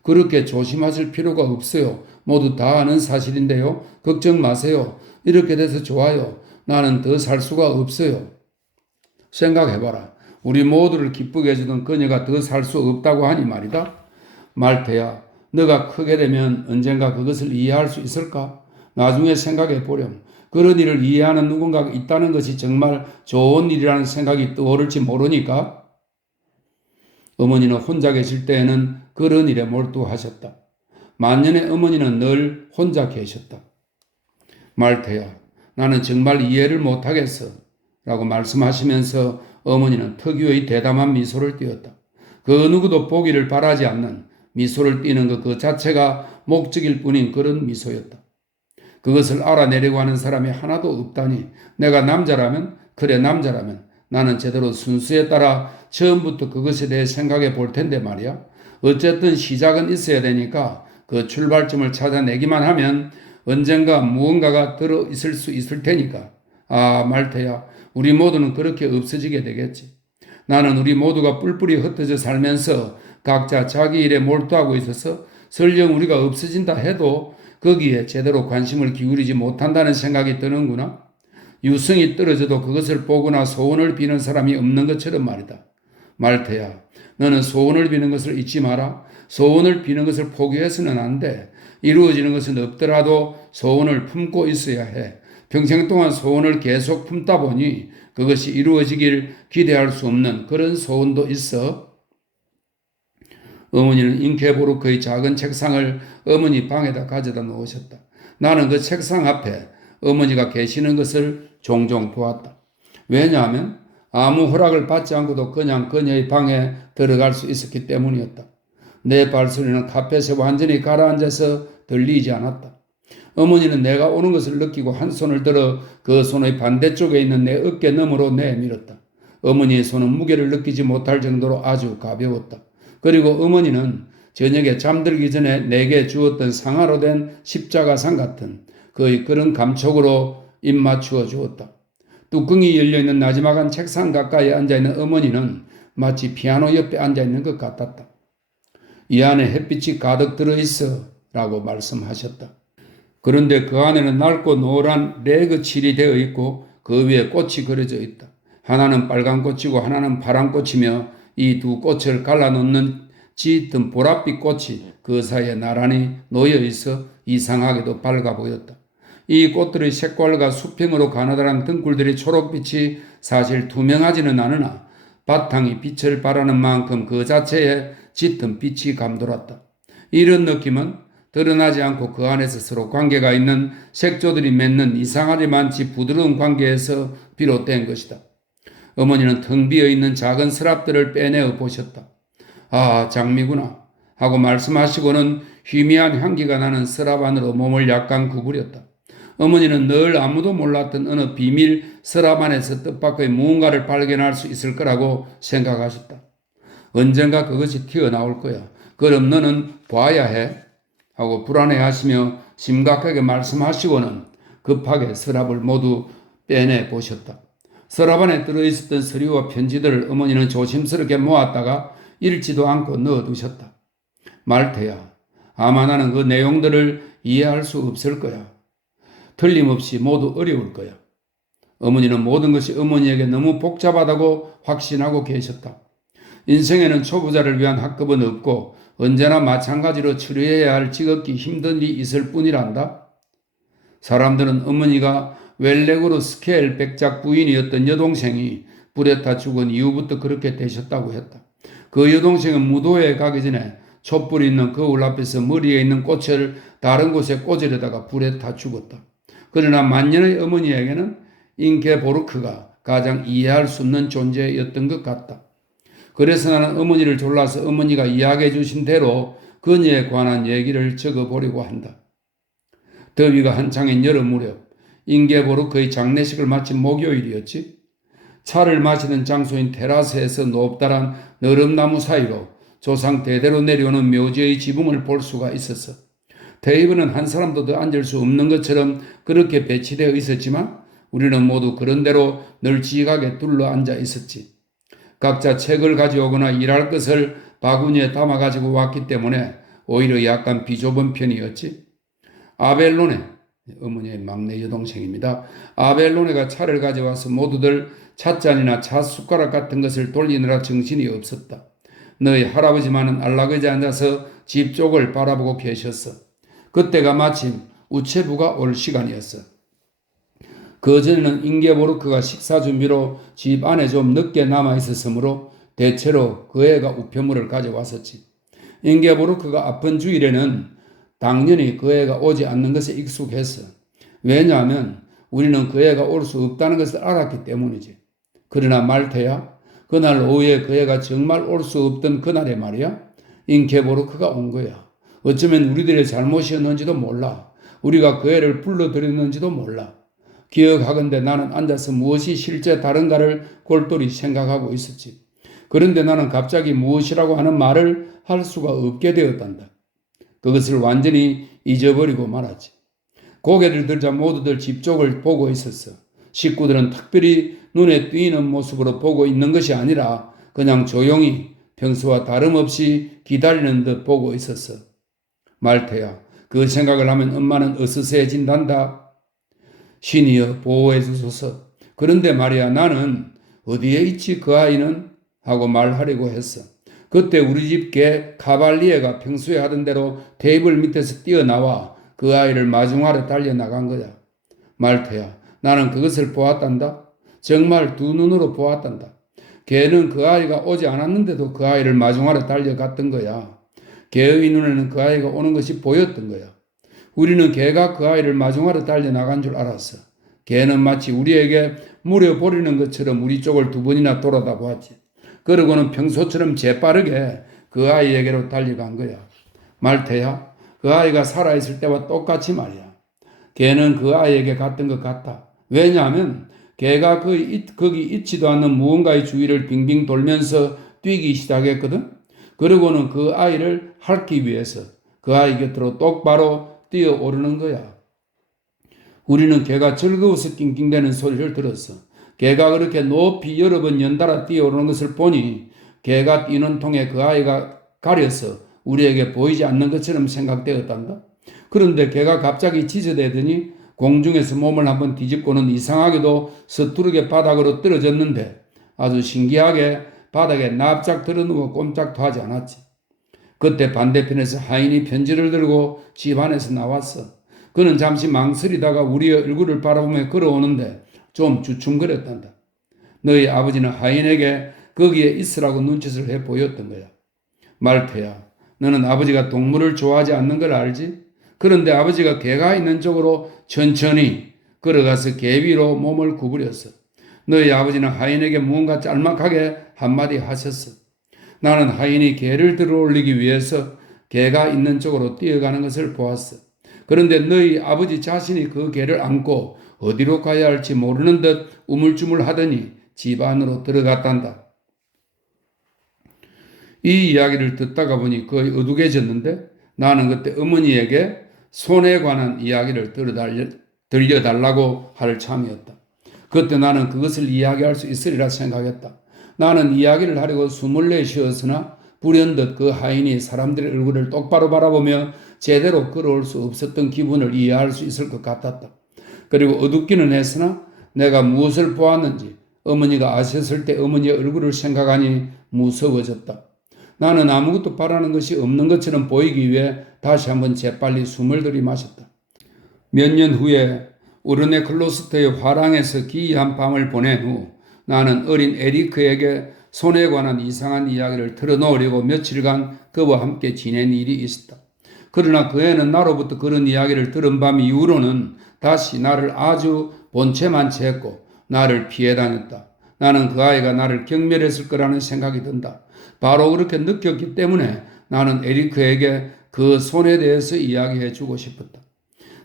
그렇게 조심하실 필요가 없어요. 모두 다 아는 사실인데요. 걱정 마세요. 이렇게 돼서 좋아요. 나는 더 살 수가 없어요. 생각해봐라. 우리 모두를 기쁘게 해주던 그녀가 더 살 수 없다고 하니 말이다. 말태야, 너가 크게 되면 언젠가 그것을 이해할 수 있을까? 나중에 생각해 보렴. 그런 일을 이해하는 누군가가 있다는 것이 정말 좋은 일이라는 생각이 떠오를지 모르니까. 어머니는 혼자 계실 때에는 그런 일에 몰두하셨다. 만년의 어머니는 늘 혼자 계셨다. 말태야, 나는 정말 이해를 못하겠어 라고 말씀하시면서 어머니는 특유의 대담한 미소를 띄었다. 그 누구도 보기를 바라지 않는 미소를 띄는 것 그 자체가 목적일 뿐인 그런 미소였다. 그것을 알아내려고 하는 사람이 하나도 없다니 내가 남자라면, 그래 남자라면 나는 제대로 순수에 따라 처음부터 그것에 대해 생각해 볼 텐데 말이야. 어쨌든 시작은 있어야 되니까 그 출발점을 찾아내기만 하면 언젠가 무언가가 들어 있을 수 있을 테니까. 아, 말태야, 우리 모두는 그렇게 없어지게 되겠지. 나는 우리 모두가 뿔뿔이 흩어져 살면서 각자 자기 일에 몰두하고 있어서 설령 우리가 없어진다 해도 거기에 제대로 관심을 기울이지 못한다는 생각이 드는구나. 유성이 떨어져도 그것을 보거나 소원을 비는 사람이 없는 것처럼 말이다. 말태야, 너는 소원을 비는 것을 잊지 마라. 소원을 비는 것을 포기해서는 안 돼. 이루어지는 것은 없더라도 소원을 품고 있어야 해. 평생 동안 소원을 계속 품다 보니 그것이 이루어지길 기대할 수 없는 그런 소원도 있어. 어머니는 인케보르크의 작은 책상을 어머니 방에다 가져다 놓으셨다. 나는 그 책상 앞에 어머니가 계시는 것을 종종 보았다. 왜냐하면 아무 허락을 받지 않고도 그냥 그녀의 방에 들어갈 수 있었기 때문이었다. 내 발소리는 카펫에 완전히 가라앉아서 들리지 않았다. 어머니는 내가 오는 것을 느끼고 한 손을 들어 그 손의 반대쪽에 있는 내 어깨 너머로 내밀었다. 어머니의 손은 무게를 느끼지 못할 정도로 아주 가벼웠다. 그리고 어머니는 저녁에 잠들기 전에 내게 주었던 상아로 된 십자가상 같은 그런 감촉으로 입맞추어 주었다. 뚜껑이 열려있는 나지막한 책상 가까이 앉아있는 어머니는 마치 피아노 옆에 앉아있는 것 같았다. 이 안에 햇빛이 가득 들어있어 라고 말씀하셨다. 그런데 그 안에는 낡고 노란 레그 칠이 되어 있고 그 위에 꽃이 그려져 있다. 하나는 빨간 꽃이고 하나는 파란 꽃이며 이 두 꽃을 갈라놓는 짙은 보랏빛 꽃이 그 사이에 나란히 놓여 있어 이상하게도 밝아 보였다. 이 꽃들의 색깔과 수평으로 가느다란 등굴들이 초록빛이 사실 투명하지는 않으나 바탕이 빛을 발하는 만큼 그 자체에 짙은 빛이 감돌았다. 이런 느낌은 드러나지 않고 그 안에서 서로 관계가 있는 색조들이 맺는 이상하리만치 부드러운 관계에서 비롯된 것이다. 어머니는 텅 비어있는 작은 서랍들을 빼내어 보셨다. 아, 장미구나 하고 말씀하시고는 희미한 향기가 나는 서랍 안으로 몸을 약간 구부렸다. 어머니는 늘 아무도 몰랐던 어느 비밀 서랍 안에서 뜻밖의 무언가를 발견할 수 있을 거라고 생각하셨다. 언젠가 그것이 튀어나올 거야. 그럼 너는 봐야 해 하고 불안해하시며 심각하게 말씀하시고는 급하게 서랍을 모두 빼내 보셨다. 서랍 안에 들어있었던 서류와 편지들을 어머니는 조심스럽게 모았다가 읽지도 않고 넣어두셨다. 말태야, 아마 나는 그 내용들을 이해할 수 없을 거야. 틀림없이 모두 어려울 거야. 어머니는 모든 것이 어머니에게 너무 복잡하다고 확신하고 계셨다. 인생에는 초보자를 위한 학급은 없고 언제나 마찬가지로 처리해야 할 지극히 힘든 일이 있을 뿐이란다. 사람들은 어머니가 웰렉으로 스케일 백작 부인이었던 여동생이 불에 타 죽은 이후부터 그렇게 되셨다고 했다. 그 여동생은 무도회에 가기 전에 촛불이 있는 거울 앞에서 머리에 있는 꽃을 다른 곳에 꽂으려다가 불에 타 죽었다. 그러나 만년의 어머니에게는 잉케보르크가 가장 이해할 수 없는 존재였던 것 같다. 그래서 나는 어머니를 졸라서 어머니가 이야기해 주신 대로 그녀에 관한 얘기를 적어보려고 한다. 더위가 한창인 여름 무렵 잉게보르크의 장례식을 마친 목요일이었지. 차를 마시는 장소인 테라스에서 높다란 너름나무 사이로 조상 대대로 내려오는 묘지의 지붕을 볼 수가 있었어. 테이블은 한 사람도 더 앉을 수 없는 것처럼 그렇게 배치되어 있었지만 우리는 모두 그런 대로 널찍하게 둘러앉아 있었지. 각자 책을 가져오거나 일할 것을 바구니에 담아가지고 왔기 때문에 오히려 약간 비좁은 편이었지. 아벨로네, 어머니의 막내 여동생입니다. 아벨로네가 차를 가져와서 모두들 찻잔이나 차 숟가락 같은 것을 돌리느라 정신이 없었다. 너희 할아버지만은 안락의자에 앉아서 집 쪽을 바라보고 계셨어. 그때가 마침 우체부가 올 시간이었어. 그전에는 잉게보르크가 식사 준비로 집 안에 좀 늦게 남아 있었으므로 대체로 그 애가 우편물을 가져왔었지. 잉게보르크가 아픈 주일에는 당연히 그 애가 오지 않는 것에 익숙했어. 왜냐하면 우리는 그 애가 올 수 없다는 것을 알았기 때문이지. 그러나 말태야, 그날 오후에 그 애가 정말 올 수 없던 그날에 말이야, 잉게보르크가 온 거야. 어쩌면 우리들의 잘못이었는지도 몰라. 우리가 그 애를 불러들였는지도 몰라. 기억하건대 나는 앉아서 무엇이 실제 다른가를 골똘히 생각하고 있었지. 그런데 나는 갑자기 무엇이라고 하는 말을 할 수가 없게 되었단다. 그것을 완전히 잊어버리고 말았지. 고개를 들자 모두들 집 쪽을 보고 있었어. 식구들은 특별히 눈에 띄는 모습으로 보고 있는 것이 아니라 그냥 조용히 평소와 다름없이 기다리는 듯 보고 있었어. 말태야, 그 생각을 하면 엄마는 으스스해진단다. 신이여 보호해 주소서. 그런데 말이야, 나는 어디에 있지 그 아이는? 하고 말하려고 했어. 그때 우리 집 개 카발리에가 평소에 하던 대로 테이블 밑에서 뛰어나와 그 아이를 마중하러 달려나간 거야. 말태야, 나는 그것을 보았단다. 정말 두 눈으로 보았단다. 개는 그 아이가 오지 않았는데도 그 아이를 마중하러 달려갔던 거야. 개의 눈에는 그 아이가 오는 것이 보였던 거야. 우리는 개가 그 아이를 마중하러 달려나간 줄 알았어. 개는 마치 우리에게 물어버리는 것처럼 우리 쪽을 두 번이나 돌아다 보았지. 그러고는 평소처럼 재빠르게 그 아이에게로 달려간 거야. 말태야, 그 아이가 살아있을 때와 똑같이 말이야. 개는 그 아이에게 갔던 것 같다. 왜냐하면 개가 거기 있지도 않는 무언가의 주위를 빙빙 돌면서 뛰기 시작했거든. 그러고는 그 아이를 핥기 위해서 그 아이 곁으로 똑바로 뛰어오르는 거야. 우리는 개가 즐거워서 낑낑대는 소리를 들었어. 개가 그렇게 높이 여러 번 연달아 뛰어오르는 것을 보니 개가 뛰는 통에 그 아이가 가려서 우리에게 보이지 않는 것처럼 생각되었단다. 그런데 개가 갑자기 지저대더니 공중에서 몸을 한번 뒤집고는 이상하게도 서투르게 바닥으로 떨어졌는데 아주 신기하게 바닥에 납작 들어누워 꼼짝도 하지 않았지. 그때 반대편에서 하인이 편지를 들고 집 안에서 나왔어. 그는 잠시 망설이다가 우리의 얼굴을 바라보며 걸어오는데 좀 주춤거렸단다. 너희 아버지는 하인에게 거기에 있으라고 눈짓을 해 보였던 거야. 말태야, 너는 아버지가 동물을 좋아하지 않는 걸 알지? 그런데 아버지가 개가 있는 쪽으로 천천히 걸어가서 개 위로 몸을 구부렸어. 너희 아버지는 하인에게 무언가 짤막하게 한마디 하셨어. 나는 하인이 개를 들어올리기 위해서 개가 있는 쪽으로 뛰어가는 것을 보았어. 그런데 너희 아버지 자신이 그 개를 안고 어디로 가야 할지 모르는 듯 우물쭈물하더니 집 안으로 들어갔단다. 이 이야기를 듣다가 보니 거의 어둑해졌는데 나는 그때 어머니에게 손에 관한 이야기를 들려달라고 할 참이었다. 그때 나는 그것을 이야기할 수 있으리라 생각했다. 나는 이야기를 하려고 숨을 내쉬었으나 불현듯 그 하인이 사람들의 얼굴을 똑바로 바라보며 제대로 걸어올 수 없었던 기분을 이해할 수 있을 것 같았다. 그리고 어둡기는 했으나 내가 무엇을 보았는지 어머니가 아셨을 때 어머니의 얼굴을 생각하니 무서워졌다. 나는 아무것도 바라는 것이 없는 것처럼 보이기 위해 다시 한번 재빨리 숨을 들이마셨다. 몇 년 후에 오르네 클로스터의 화랑에서 기이한 밤을 보낸 후 나는 어린 에리크에게 손에 관한 이상한 이야기를 털어놓으려고 며칠간 그와 함께 지낸 일이 있었다. 그러나 그 애는 나로부터 그런 이야기를 들은 밤 이후로는 다시 나를 아주 본체만 채했고 나를 피해 다녔다. 나는 그 아이가 나를 경멸했을 거라는 생각이 든다. 바로 그렇게 느꼈기 때문에 나는 에리크에게 그 손에 대해서 이야기해 주고 싶었다.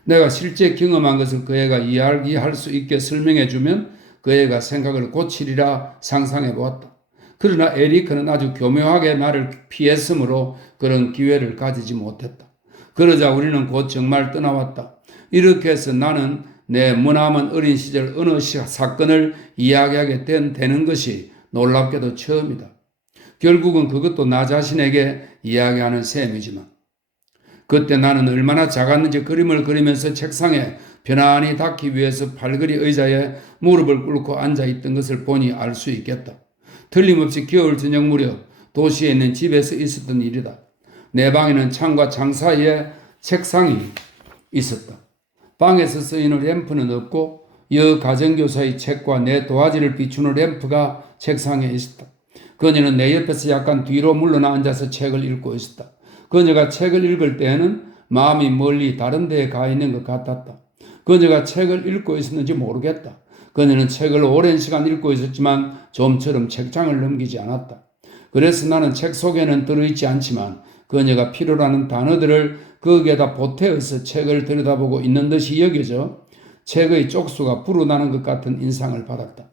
내가 실제 경험한 것을 그 애가 이야기할 수 있게 설명해 주면 그 애가 생각을 고치리라 상상해 보았다. 그러나 에리크는 아주 교묘하게 나를 피했으므로 그런 기회를 가지지 못했다. 그러자 우리는 곧 정말 떠나왔다. 이렇게 해서 나는 내 머나먼 어린 시절 어느 사건을 이야기하게 되는 것이 놀랍게도 처음이다. 결국은 그것도 나 자신에게 이야기하는 셈이지만 그때 나는 얼마나 작았는지 그림을 그리면서 책상에 편안히 닿기 위해서 팔걸이 의자에 무릎을 꿇고 앉아있던 것을 보니 알 수 있겠다. 틀림없이 겨울 저녁 무렵 도시에 있는 집에서 있었던 일이다. 내 방에는 창과 창 사이에 책상이 있었다. 방에서 쓰이는 램프는 없고 여 가정교사의 책과 내 도화지를 비추는 램프가 책상에 있었다. 그녀는 내 옆에서 약간 뒤로 물러나 앉아서 책을 읽고 있었다. 그녀가 책을 읽을 때에는 마음이 멀리 다른 데에 가 있는 것 같았다. 그녀가 책을 읽고 있었는지 모르겠다. 그녀는 책을 오랜 시간 읽고 있었지만 좀처럼 책장을 넘기지 않았다. 그래서 나는 책 속에는 들어있지 않지만 그녀가 필요로 하는 단어들을 거기에다 보태어서 책을 들여다보고 있는 듯이 여겨져 책의 쪽수가 불어나는 것 같은 인상을 받았다.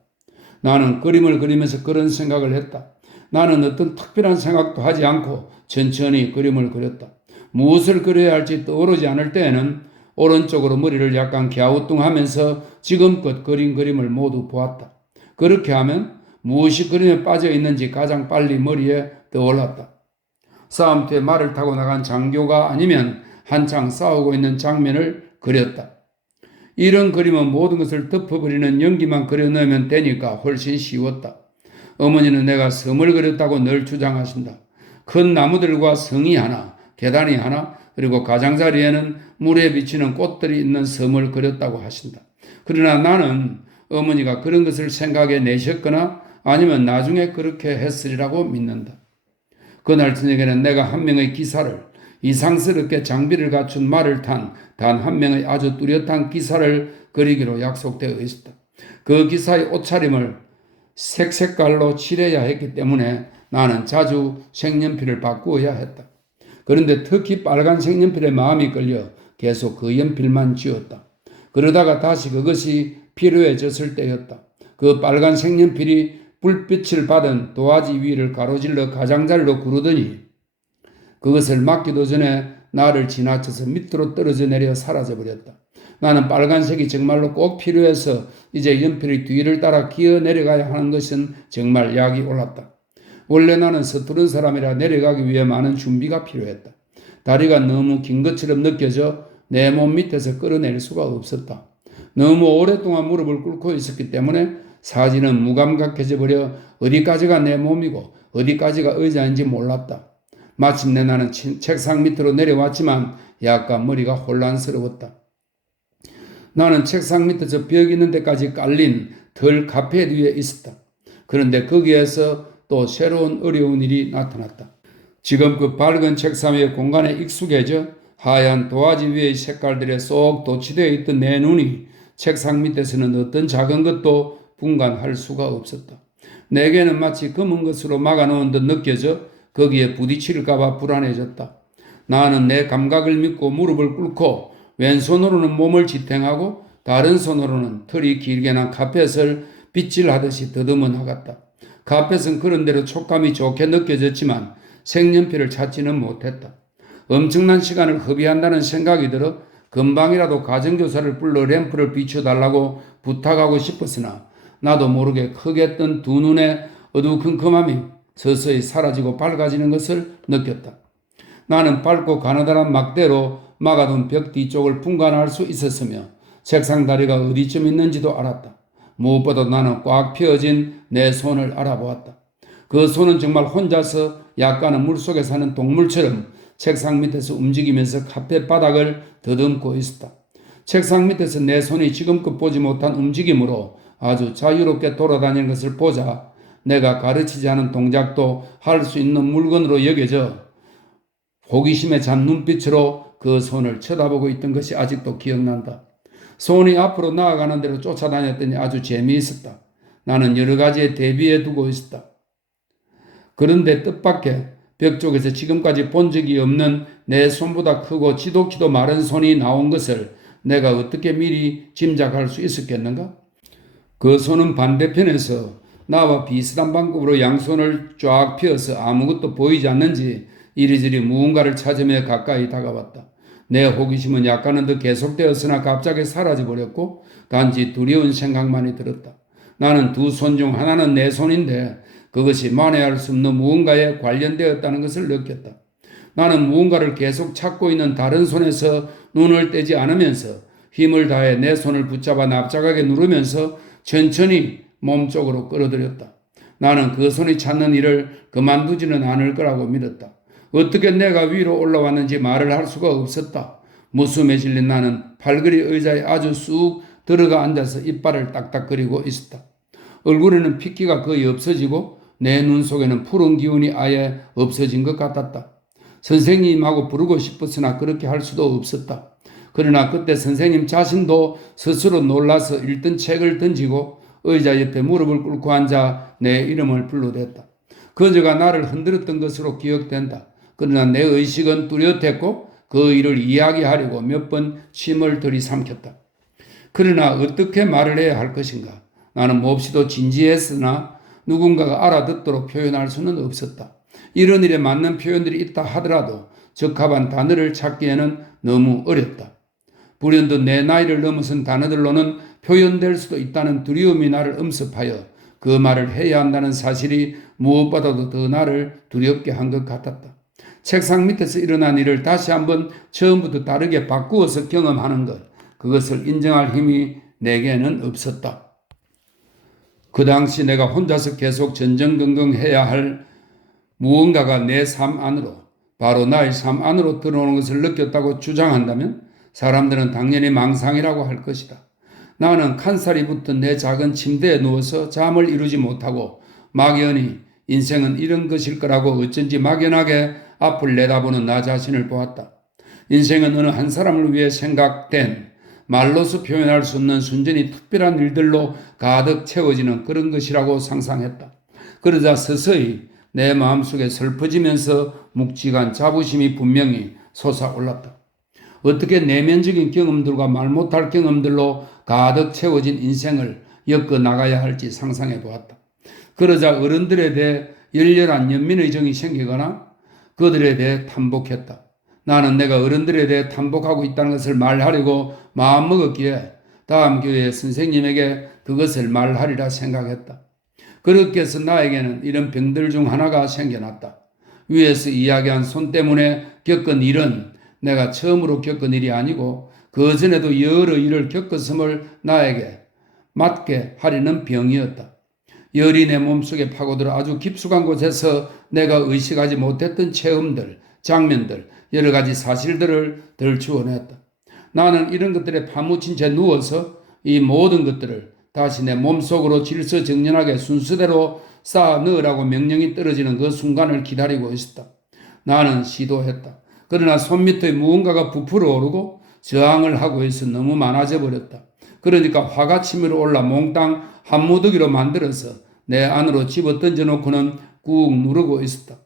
나는 그림을 그리면서 그런 생각을 했다. 나는 어떤 특별한 생각도 하지 않고 천천히 그림을 그렸다. 무엇을 그려야 할지 떠오르지 않을 때에는 오른쪽으로 머리를 약간 갸우뚱하면서 지금껏 그린 그림을 모두 보았다. 그렇게 하면 무엇이 그림에 빠져 있는지 가장 빨리 머리에 떠올랐다. 싸움터에 말을 타고 나간 장교가 아니면 한창 싸우고 있는 장면을 그렸다. 이런 그림은 모든 것을 덮어버리는 연기만 그려넣으면 되니까 훨씬 쉬웠다. 어머니는 내가 섬을 그렸다고 늘 주장하신다. 큰 나무들과 성이 하나, 계단이 하나, 그리고 가장자리에는 물에 비치는 꽃들이 있는 섬을 그렸다고 하신다. 그러나 나는 어머니가 그런 것을 생각해 내셨거나 아니면 나중에 그렇게 했으리라고 믿는다. 그날 저녁에는 내가 한 명의 기사를 이상스럽게 장비를 갖춘 말을 탄 단 한 명의 아주 뚜렷한 기사를 그리기로 약속되어 있었다. 그 기사의 옷차림을 색깔로 칠해야 했기 때문에 나는 자주 색연필을 바꾸어야 했다. 그런데 특히 빨간 색연필에 마음이 끌려 계속 그 연필만 쥐었다. 그러다가 다시 그것이 필요해졌을 때였다. 그 빨간 색연필이 불빛을 받은 도화지 위를 가로질러 가장자리로 구르더니 그것을 막기도 전에 나를 지나쳐서 밑으로 떨어져 내려 사라져버렸다. 나는 빨간색이 정말로 꼭 필요해서 이제 연필의 뒤를 따라 기어 내려가야 하는 것은 정말 약이 올랐다. 원래 나는 서투른 사람이라 내려가기 위해 많은 준비가 필요했다. 다리가 너무 긴 것처럼 느껴져 내 몸 밑에서 끌어낼 수가 없었다. 너무 오랫동안 무릎을 꿇고 있었기 때문에 사지는 무감각해져 버려 어디까지가 내 몸이고 어디까지가 의자인지 몰랐다. 마침내 나는 책상 밑으로 내려왔지만 약간 머리가 혼란스러웠다. 나는 책상 밑에서 벽 있는 데까지 깔린 털 카펫 위에 있었다. 그런데 거기에서 또 새로운 어려운 일이 나타났다. 지금 그 밝은 책상 위의 공간에 익숙해져 하얀 도화지 위의 색깔들에 쏙 도취되어 있던 내 눈이 책상 밑에서는 어떤 작은 것도 분간할 수가 없었다. 내게는 마치 검은 것으로 막아놓은 듯 느껴져 거기에 부딪힐까봐 불안해졌다. 나는 내 감각을 믿고 무릎을 꿇고 왼손으로는 몸을 지탱하고 다른 손으로는 털이 길게 난 카펫을 빗질하듯이 더듬어 나갔다. 카펫은 그런대로 촉감이 좋게 느껴졌지만 색연필을 찾지는 못했다. 엄청난 시간을 허비한다는 생각이 들어 금방이라도 가정교사를 불러 램프를 비춰달라고 부탁하고 싶었으나 나도 모르게 크게 뜬 두 눈의 어두컴컴함이 서서히 사라지고 밝아지는 것을 느꼈다. 나는 밝고 가느다란 막대로 막아둔 벽 뒤쪽을 분간할 수 있었으며 책상 다리가 어디쯤 있는지도 알았다. 무엇보다 나는 꽉 펴진 내 손을 알아보았다. 그 손은 정말 혼자서 약간은 물속에 사는 동물처럼 책상 밑에서 움직이면서 카펫 바닥을 더듬고 있었다. 책상 밑에서 내 손이 지금껏 보지 못한 움직임으로 아주 자유롭게 돌아다니는 것을 보자 내가 가르치지 않은 동작도 할 수 있는 물건으로 여겨져 호기심에 찬 눈빛으로 그 손을 쳐다보고 있던 것이 아직도 기억난다. 손이 앞으로 나아가는 대로 쫓아다녔더니 아주 재미있었다. 나는 여러 가지에 대비해 두고 있었다. 그런데 뜻밖의 벽 쪽에서 지금까지 본 적이 없는 내 손보다 크고 지독히도 마른 손이 나온 것을 내가 어떻게 미리 짐작할 수 있었겠는가? 그 손은 반대편에서 나와 비슷한 방법으로 양손을 쫙 펴서 아무것도 보이지 않는지 이리저리 무언가를 찾으며 가까이 다가왔다. 내 호기심은 약간은 더 계속되었으나 갑자기 사라져버렸고 단지 두려운 생각만이 들었다. 나는 두 손 중 하나는 내 손인데 그것이 만회할 수 없는 무언가에 관련되었다는 것을 느꼈다. 나는 무언가를 계속 찾고 있는 다른 손에서 눈을 떼지 않으면서 힘을 다해 내 손을 붙잡아 납작하게 누르면서 천천히 몸쪽으로 끌어들였다. 나는 그 손이 찾는 일을 그만두지는 않을 거라고 믿었다. 어떻게 내가 위로 올라왔는지 말을 할 수가 없었다. 무숨에 질린 나는 팔걸이 의자에 아주 쑥 들어가 앉아서 이빨을 딱딱거리고 있었다. 얼굴에는 핏기가 거의 없어지고 내 눈 속에는 푸른 기운이 아예 없어진 것 같았다. 선생님하고 부르고 싶었으나 그렇게 할 수도 없었다. 그러나 그때 선생님 자신도 스스로 놀라서 읽던 책을 던지고 의자 옆에 무릎을 꿇고 앉아 내 이름을 불러댔다. 그저가 나를 흔들었던 것으로 기억된다. 그러나 내 의식은 뚜렷했고 그 일을 이야기하려고 몇 번 침을 들이삼켰다. 그러나 어떻게 말을 해야 할 것인가? 나는 몹시도 진지했으나 누군가가 알아듣도록 표현할 수는 없었다. 이런 일에 맞는 표현들이 있다 하더라도 적합한 단어를 찾기에는 너무 어렵다. 불현듯 내 나이를 넘어선 단어들로는 표현될 수도 있다는 두려움이 나를 엄습하여 그 말을 해야 한다는 사실이 무엇보다도 더 나를 두렵게 한 것 같았다. 책상 밑에서 일어난 일을 다시 한번 처음부터 다르게 바꾸어서 경험하는 것, 그것을 인정할 힘이 내게는 없었다. 그 당시 내가 혼자서 계속 전전긍긍해야 할 무언가가 내 삶 안으로, 바로 나의 삶 안으로 들어오는 것을 느꼈다고 주장한다면 사람들은 당연히 망상이라고 할 것이다. 나는 칸살이 붙은 내 작은 침대에 누워서 잠을 이루지 못하고 막연히 인생은 이런 것일 거라고 어쩐지 막연하게 앞을 내다보는 나 자신을 보았다. 인생은 어느 한 사람을 위해 생각된 말로서 표현할 수 없는 순전히 특별한 일들로 가득 채워지는 그런 것이라고 상상했다. 그러자 서서히 내 마음속에 슬퍼지면서 묵직한 자부심이 분명히 솟아올랐다. 어떻게 내면적인 경험들과 말 못할 경험들로 가득 채워진 인생을 엮어 나가야 할지 상상해 보았다. 그러자 어른들에 대해 열렬한 연민의 정이 생기거나 그들에 대해 탐복했다. 나는 내가 어른들에 대해 탐복하고 있다는 것을 말하려고 마음먹었기에 다음 교회 선생님에게 그것을 말하리라 생각했다. 그렇게 해서 나에게는 이런 병들 중 하나가 생겨났다. 위에서 이야기한 손 때문에 겪은 일은 내가 처음으로 겪은 일이 아니고 그전에도 여러 일을 겪었음을 나에게 맞게 하려는 병이었다. 열이 내 몸속에 파고들어 아주 깊숙한 곳에서 내가 의식하지 못했던 체험들, 장면들, 여러 가지 사실들을 덜추어냈다. 나는 이런 것들에 파묻힌 채 누워서 이 모든 것들을 다시 내 몸속으로 질서정연하게 순서대로 쌓아 넣으라고 명령이 떨어지는 그 순간을 기다리고 있었다. 나는 시도했다. 그러나 손밑의 무언가가 부풀어 오르고 저항을 하고 있어 너무 많아져 버렸다. 그러니까 화가 치밀어 올라 몽땅 한 무더기로 만들어서 내 안으로 집어 던져놓고는 꾹 누르고 있었다.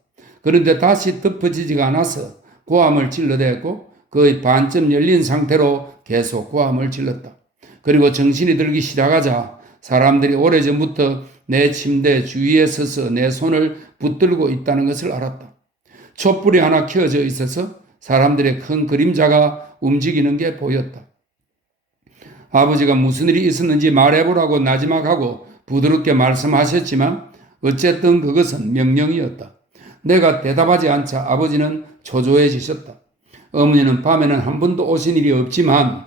그런데 다시 덮어지지가 않아서 고함을 질러댔고 거의 반쯤 열린 상태로 계속 고함을 질렀다. 그리고 정신이 들기 시작하자 사람들이 오래전부터 내 침대 주위에 서서 내 손을 붙들고 있다는 것을 알았다. 촛불이 하나 켜져 있어서 사람들의 큰 그림자가 움직이는 게 보였다. 아버지가 무슨 일이 있었는지 말해보라고 나지막하고 부드럽게 말씀하셨지만 어쨌든 그것은 명령이었다. 내가 대답하지 않자 아버지는 초조해지셨다. 어머니는 밤에는 한 번도 오신 일이 없지만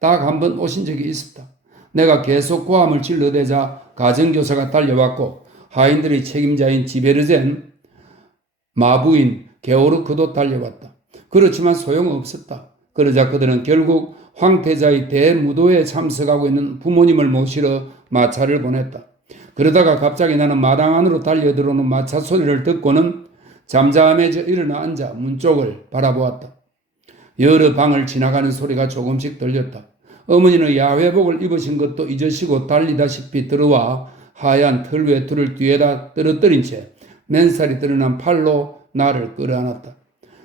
딱 한 번 오신 적이 있었다. 내가 계속 고함을 질러대자 가정교사가 달려왔고 하인들의 책임자인 지베르젠 마부인 게오르크도 달려왔다. 그렇지만 소용없었다. 그러자 그들은 결국 황태자의 대무도에 참석하고 있는 부모님을 모시러 마차를 보냈다. 그러다가 갑자기 나는 마당 안으로 달려들어오는 마차 소리를 듣고는 잠잠해져 일어나 앉아 문 쪽을 바라보았다. 여러 방을 지나가는 소리가 조금씩 들렸다. 어머니는 야회복을 입으신 것도 잊으시고 달리다시피 들어와 하얀 털 외투를 뒤에다 떨어뜨린 채 맨살이 드러난 팔로 나를 끌어안았다.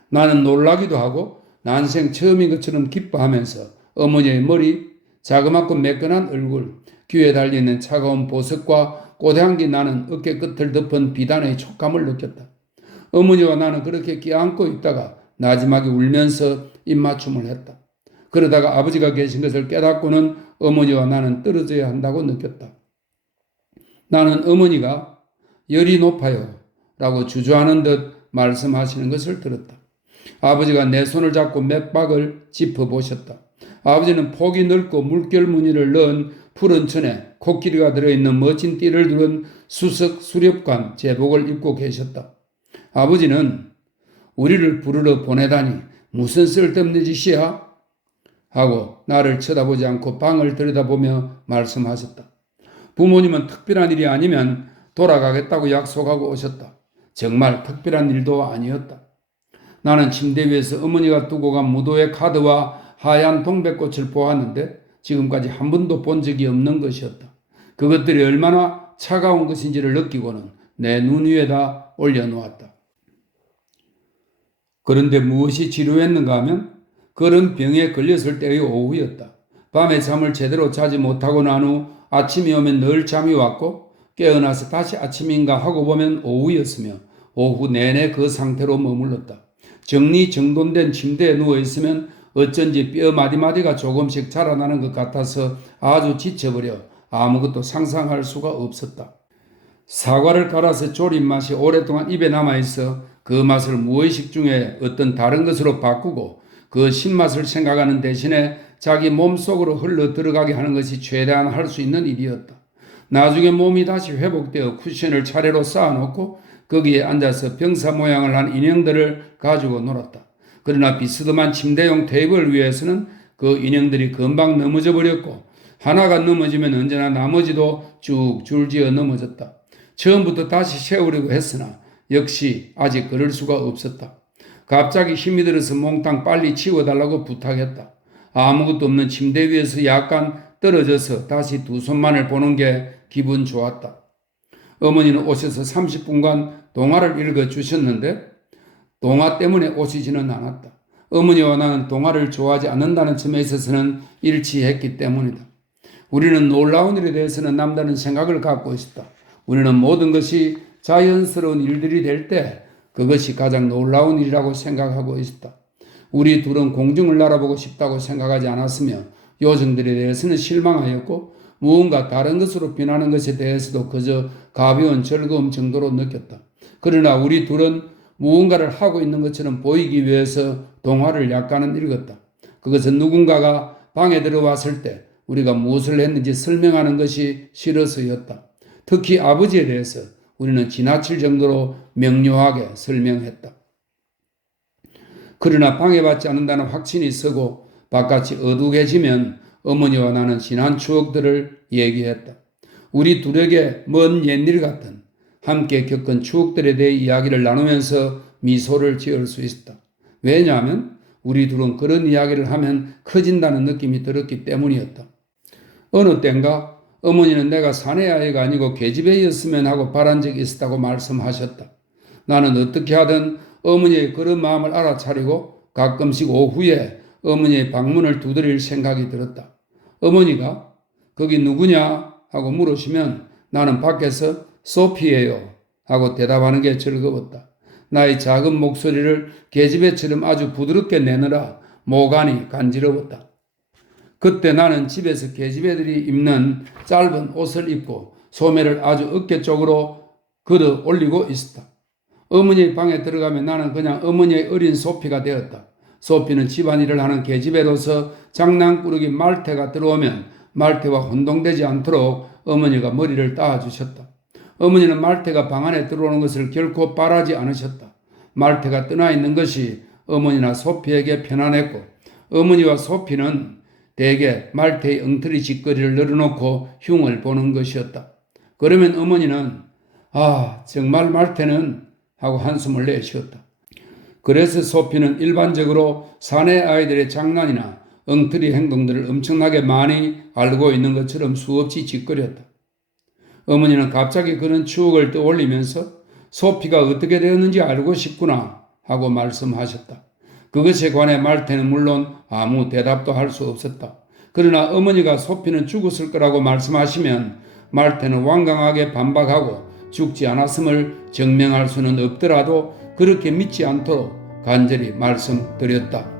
나는 놀라기도 하고 난생 처음인 것처럼 기뻐하면서 어머니의 머리, 자그맣고 매끈한 얼굴, 귀에 달려있는 차가운 보석과 꽃향기 나는 어깨 끝을 덮은 비단의 촉감을 느꼈다. 어머니와 나는 그렇게 껴안고 있다가 나지막에 울면서 입맞춤을 했다. 그러다가 아버지가 계신 것을 깨닫고는 어머니와 나는 떨어져야 한다고 느꼈다. 나는 어머니가 열이 높아요 라고 주저하는 듯 말씀하시는 것을 들었다. 아버지가 내 손을 잡고 맥박을 짚어보셨다. 아버지는 폭이 넓고 물결 무늬를 넣은 푸른 천에 코끼리가 들어있는 멋진 띠를 두른 수석 수렵관 제복을 입고 계셨다. 아버지는 우리를 부르러 보내다니 무슨 쓸데없는 짓이야? 하고 나를 쳐다보지 않고 방을 들여다보며 말씀하셨다. 부모님은 특별한 일이 아니면 돌아가겠다고 약속하고 오셨다. 정말 특별한 일도 아니었다. 나는 침대 위에서 어머니가 두고 간 무도의 카드와 하얀 동백꽃을 보았는데 지금까지 한 번도 본 적이 없는 것이었다. 그것들이 얼마나 차가운 것인지를 느끼고는 내 눈 위에다 올려놓았다. 그런데 무엇이 지루했는가 하면 그런 병에 걸렸을 때의 오후였다. 밤에 잠을 제대로 자지 못하고 난 후 아침이 오면 늘 잠이 왔고 깨어나서 다시 아침인가 하고 보면 오후였으며 오후 내내 그 상태로 머물렀다. 정리정돈된 침대에 누워있으면 어쩐지 뼈 마디마디가 조금씩 자라나는 것 같아서 아주 지쳐버려 아무것도 상상할 수가 없었다. 사과를 갈아서 졸인 맛이 오랫동안 입에 남아있어 그 맛을 무의식 중에 어떤 다른 것으로 바꾸고 그 신맛을 생각하는 대신에 자기 몸속으로 흘러 들어가게 하는 것이 최대한 할 수 있는 일이었다. 나중에 몸이 다시 회복되어 쿠션을 차례로 쌓아놓고 거기에 앉아서 병사 모양을 한 인형들을 가지고 놀았다. 그러나 비스듬한 침대용 테이블 위에서는 그 인형들이 금방 넘어져 버렸고 하나가 넘어지면 언제나 나머지도 쭉 줄지어 넘어졌다. 처음부터 다시 세우려고 했으나 역시 아직 그럴 수가 없었다. 갑자기 힘이 들어서 몽땅 빨리 치워달라고 부탁했다. 아무것도 없는 침대 위에서 약간 떨어져서 다시 두 손만을 보는 게 기분 좋았다. 어머니는 오셔서 30분간 동화를 읽어주셨는데 동화 때문에 오시지는 않았다. 어머니와 나는 동화를 좋아하지 않는다는 점에 있어서는 일치했기 때문이다. 우리는 놀라운 일에 대해서는 남다른 생각을 갖고 있었다. 우리는 모든 것이 자연스러운 일들이 될 때 그것이 가장 놀라운 일이라고 생각하고 있었다. 우리 둘은 공중을 날아보고 싶다고 생각하지 않았으며 요정들에 대해서는 실망하였고 무언가 다른 것으로 변하는 것에 대해서도 그저 가벼운 즐거움 정도로 느꼈다. 그러나 우리 둘은 무언가를 하고 있는 것처럼 보이기 위해서 동화를 약간은 읽었다. 그것은 누군가가 방에 들어왔을 때 우리가 무엇을 했는지 설명하는 것이 싫어서였다. 특히 아버지에 대해서 우리는 지나칠 정도로 명료하게 설명했다. 그러나 방해받지 않는다는 확신이 서고 바깥이 어두워지면 어머니와 나는 지난 추억들을 얘기했다. 우리 둘에게 먼 옛일 같은 함께 겪은 추억들에 대해 이야기를 나누면서 미소를 지을 수 있었다. 왜냐하면 우리 둘은 그런 이야기를 하면 커진다는 느낌이 들었기 때문이었다. 어느 땐가 어머니는 내가 사내 아이가 아니고 계집애였으면 하고 바란 적이 있었다고 말씀하셨다. 나는 어떻게 하든 어머니의 그런 마음을 알아차리고 가끔씩 오후에 어머니의 방문을 두드릴 생각이 들었다. 어머니가 거기 누구냐 하고 물으시면 나는 밖에서 소피예요 하고 대답하는 게 즐거웠다. 나의 작은 목소리를 계집애처럼 아주 부드럽게 내느라 모간이 간지러웠다. 그때 나는 집에서 계집애들이 입는 짧은 옷을 입고 소매를 아주 어깨 쪽으로 걸어 올리고 있었다. 어머니의 방에 들어가면 나는 그냥 어머니의 어린 소피가 되었다. 소피는 집안일을 하는 계집애로서 장난꾸러기 말태가 들어오면 말태와 혼동되지 않도록 어머니가 머리를 따주셨다. 어머니는 말태가 방 안에 들어오는 것을 결코 바라지 않으셨다. 말태가 떠나 있는 것이 어머니나 소피에게 편안했고 어머니와 소피는 대개 말태의 엉터리 짓거리를 늘어놓고 흉을 보는 것이었다. 그러면 어머니는 정말 말태는 하고 한숨을 내쉬었다. 그래서 소피는 일반적으로 사내 아이들의 장난이나 엉터리 행동들을 엄청나게 많이 알고 있는 것처럼 수없이 짓거렸다. 어머니는 갑자기 그런 추억을 떠올리면서 소피가 어떻게 되었는지 알고 싶구나 하고 말씀하셨다. 그것에 관해 말태는 물론 아무 대답도 할 수 없었다. 그러나 어머니가 소피는 죽었을 거라고 말씀하시면 말태는 완강하게 반박하고 죽지 않았음을 증명할 수는 없더라도 그렇게 믿지 않도록 간절히 말씀드렸다.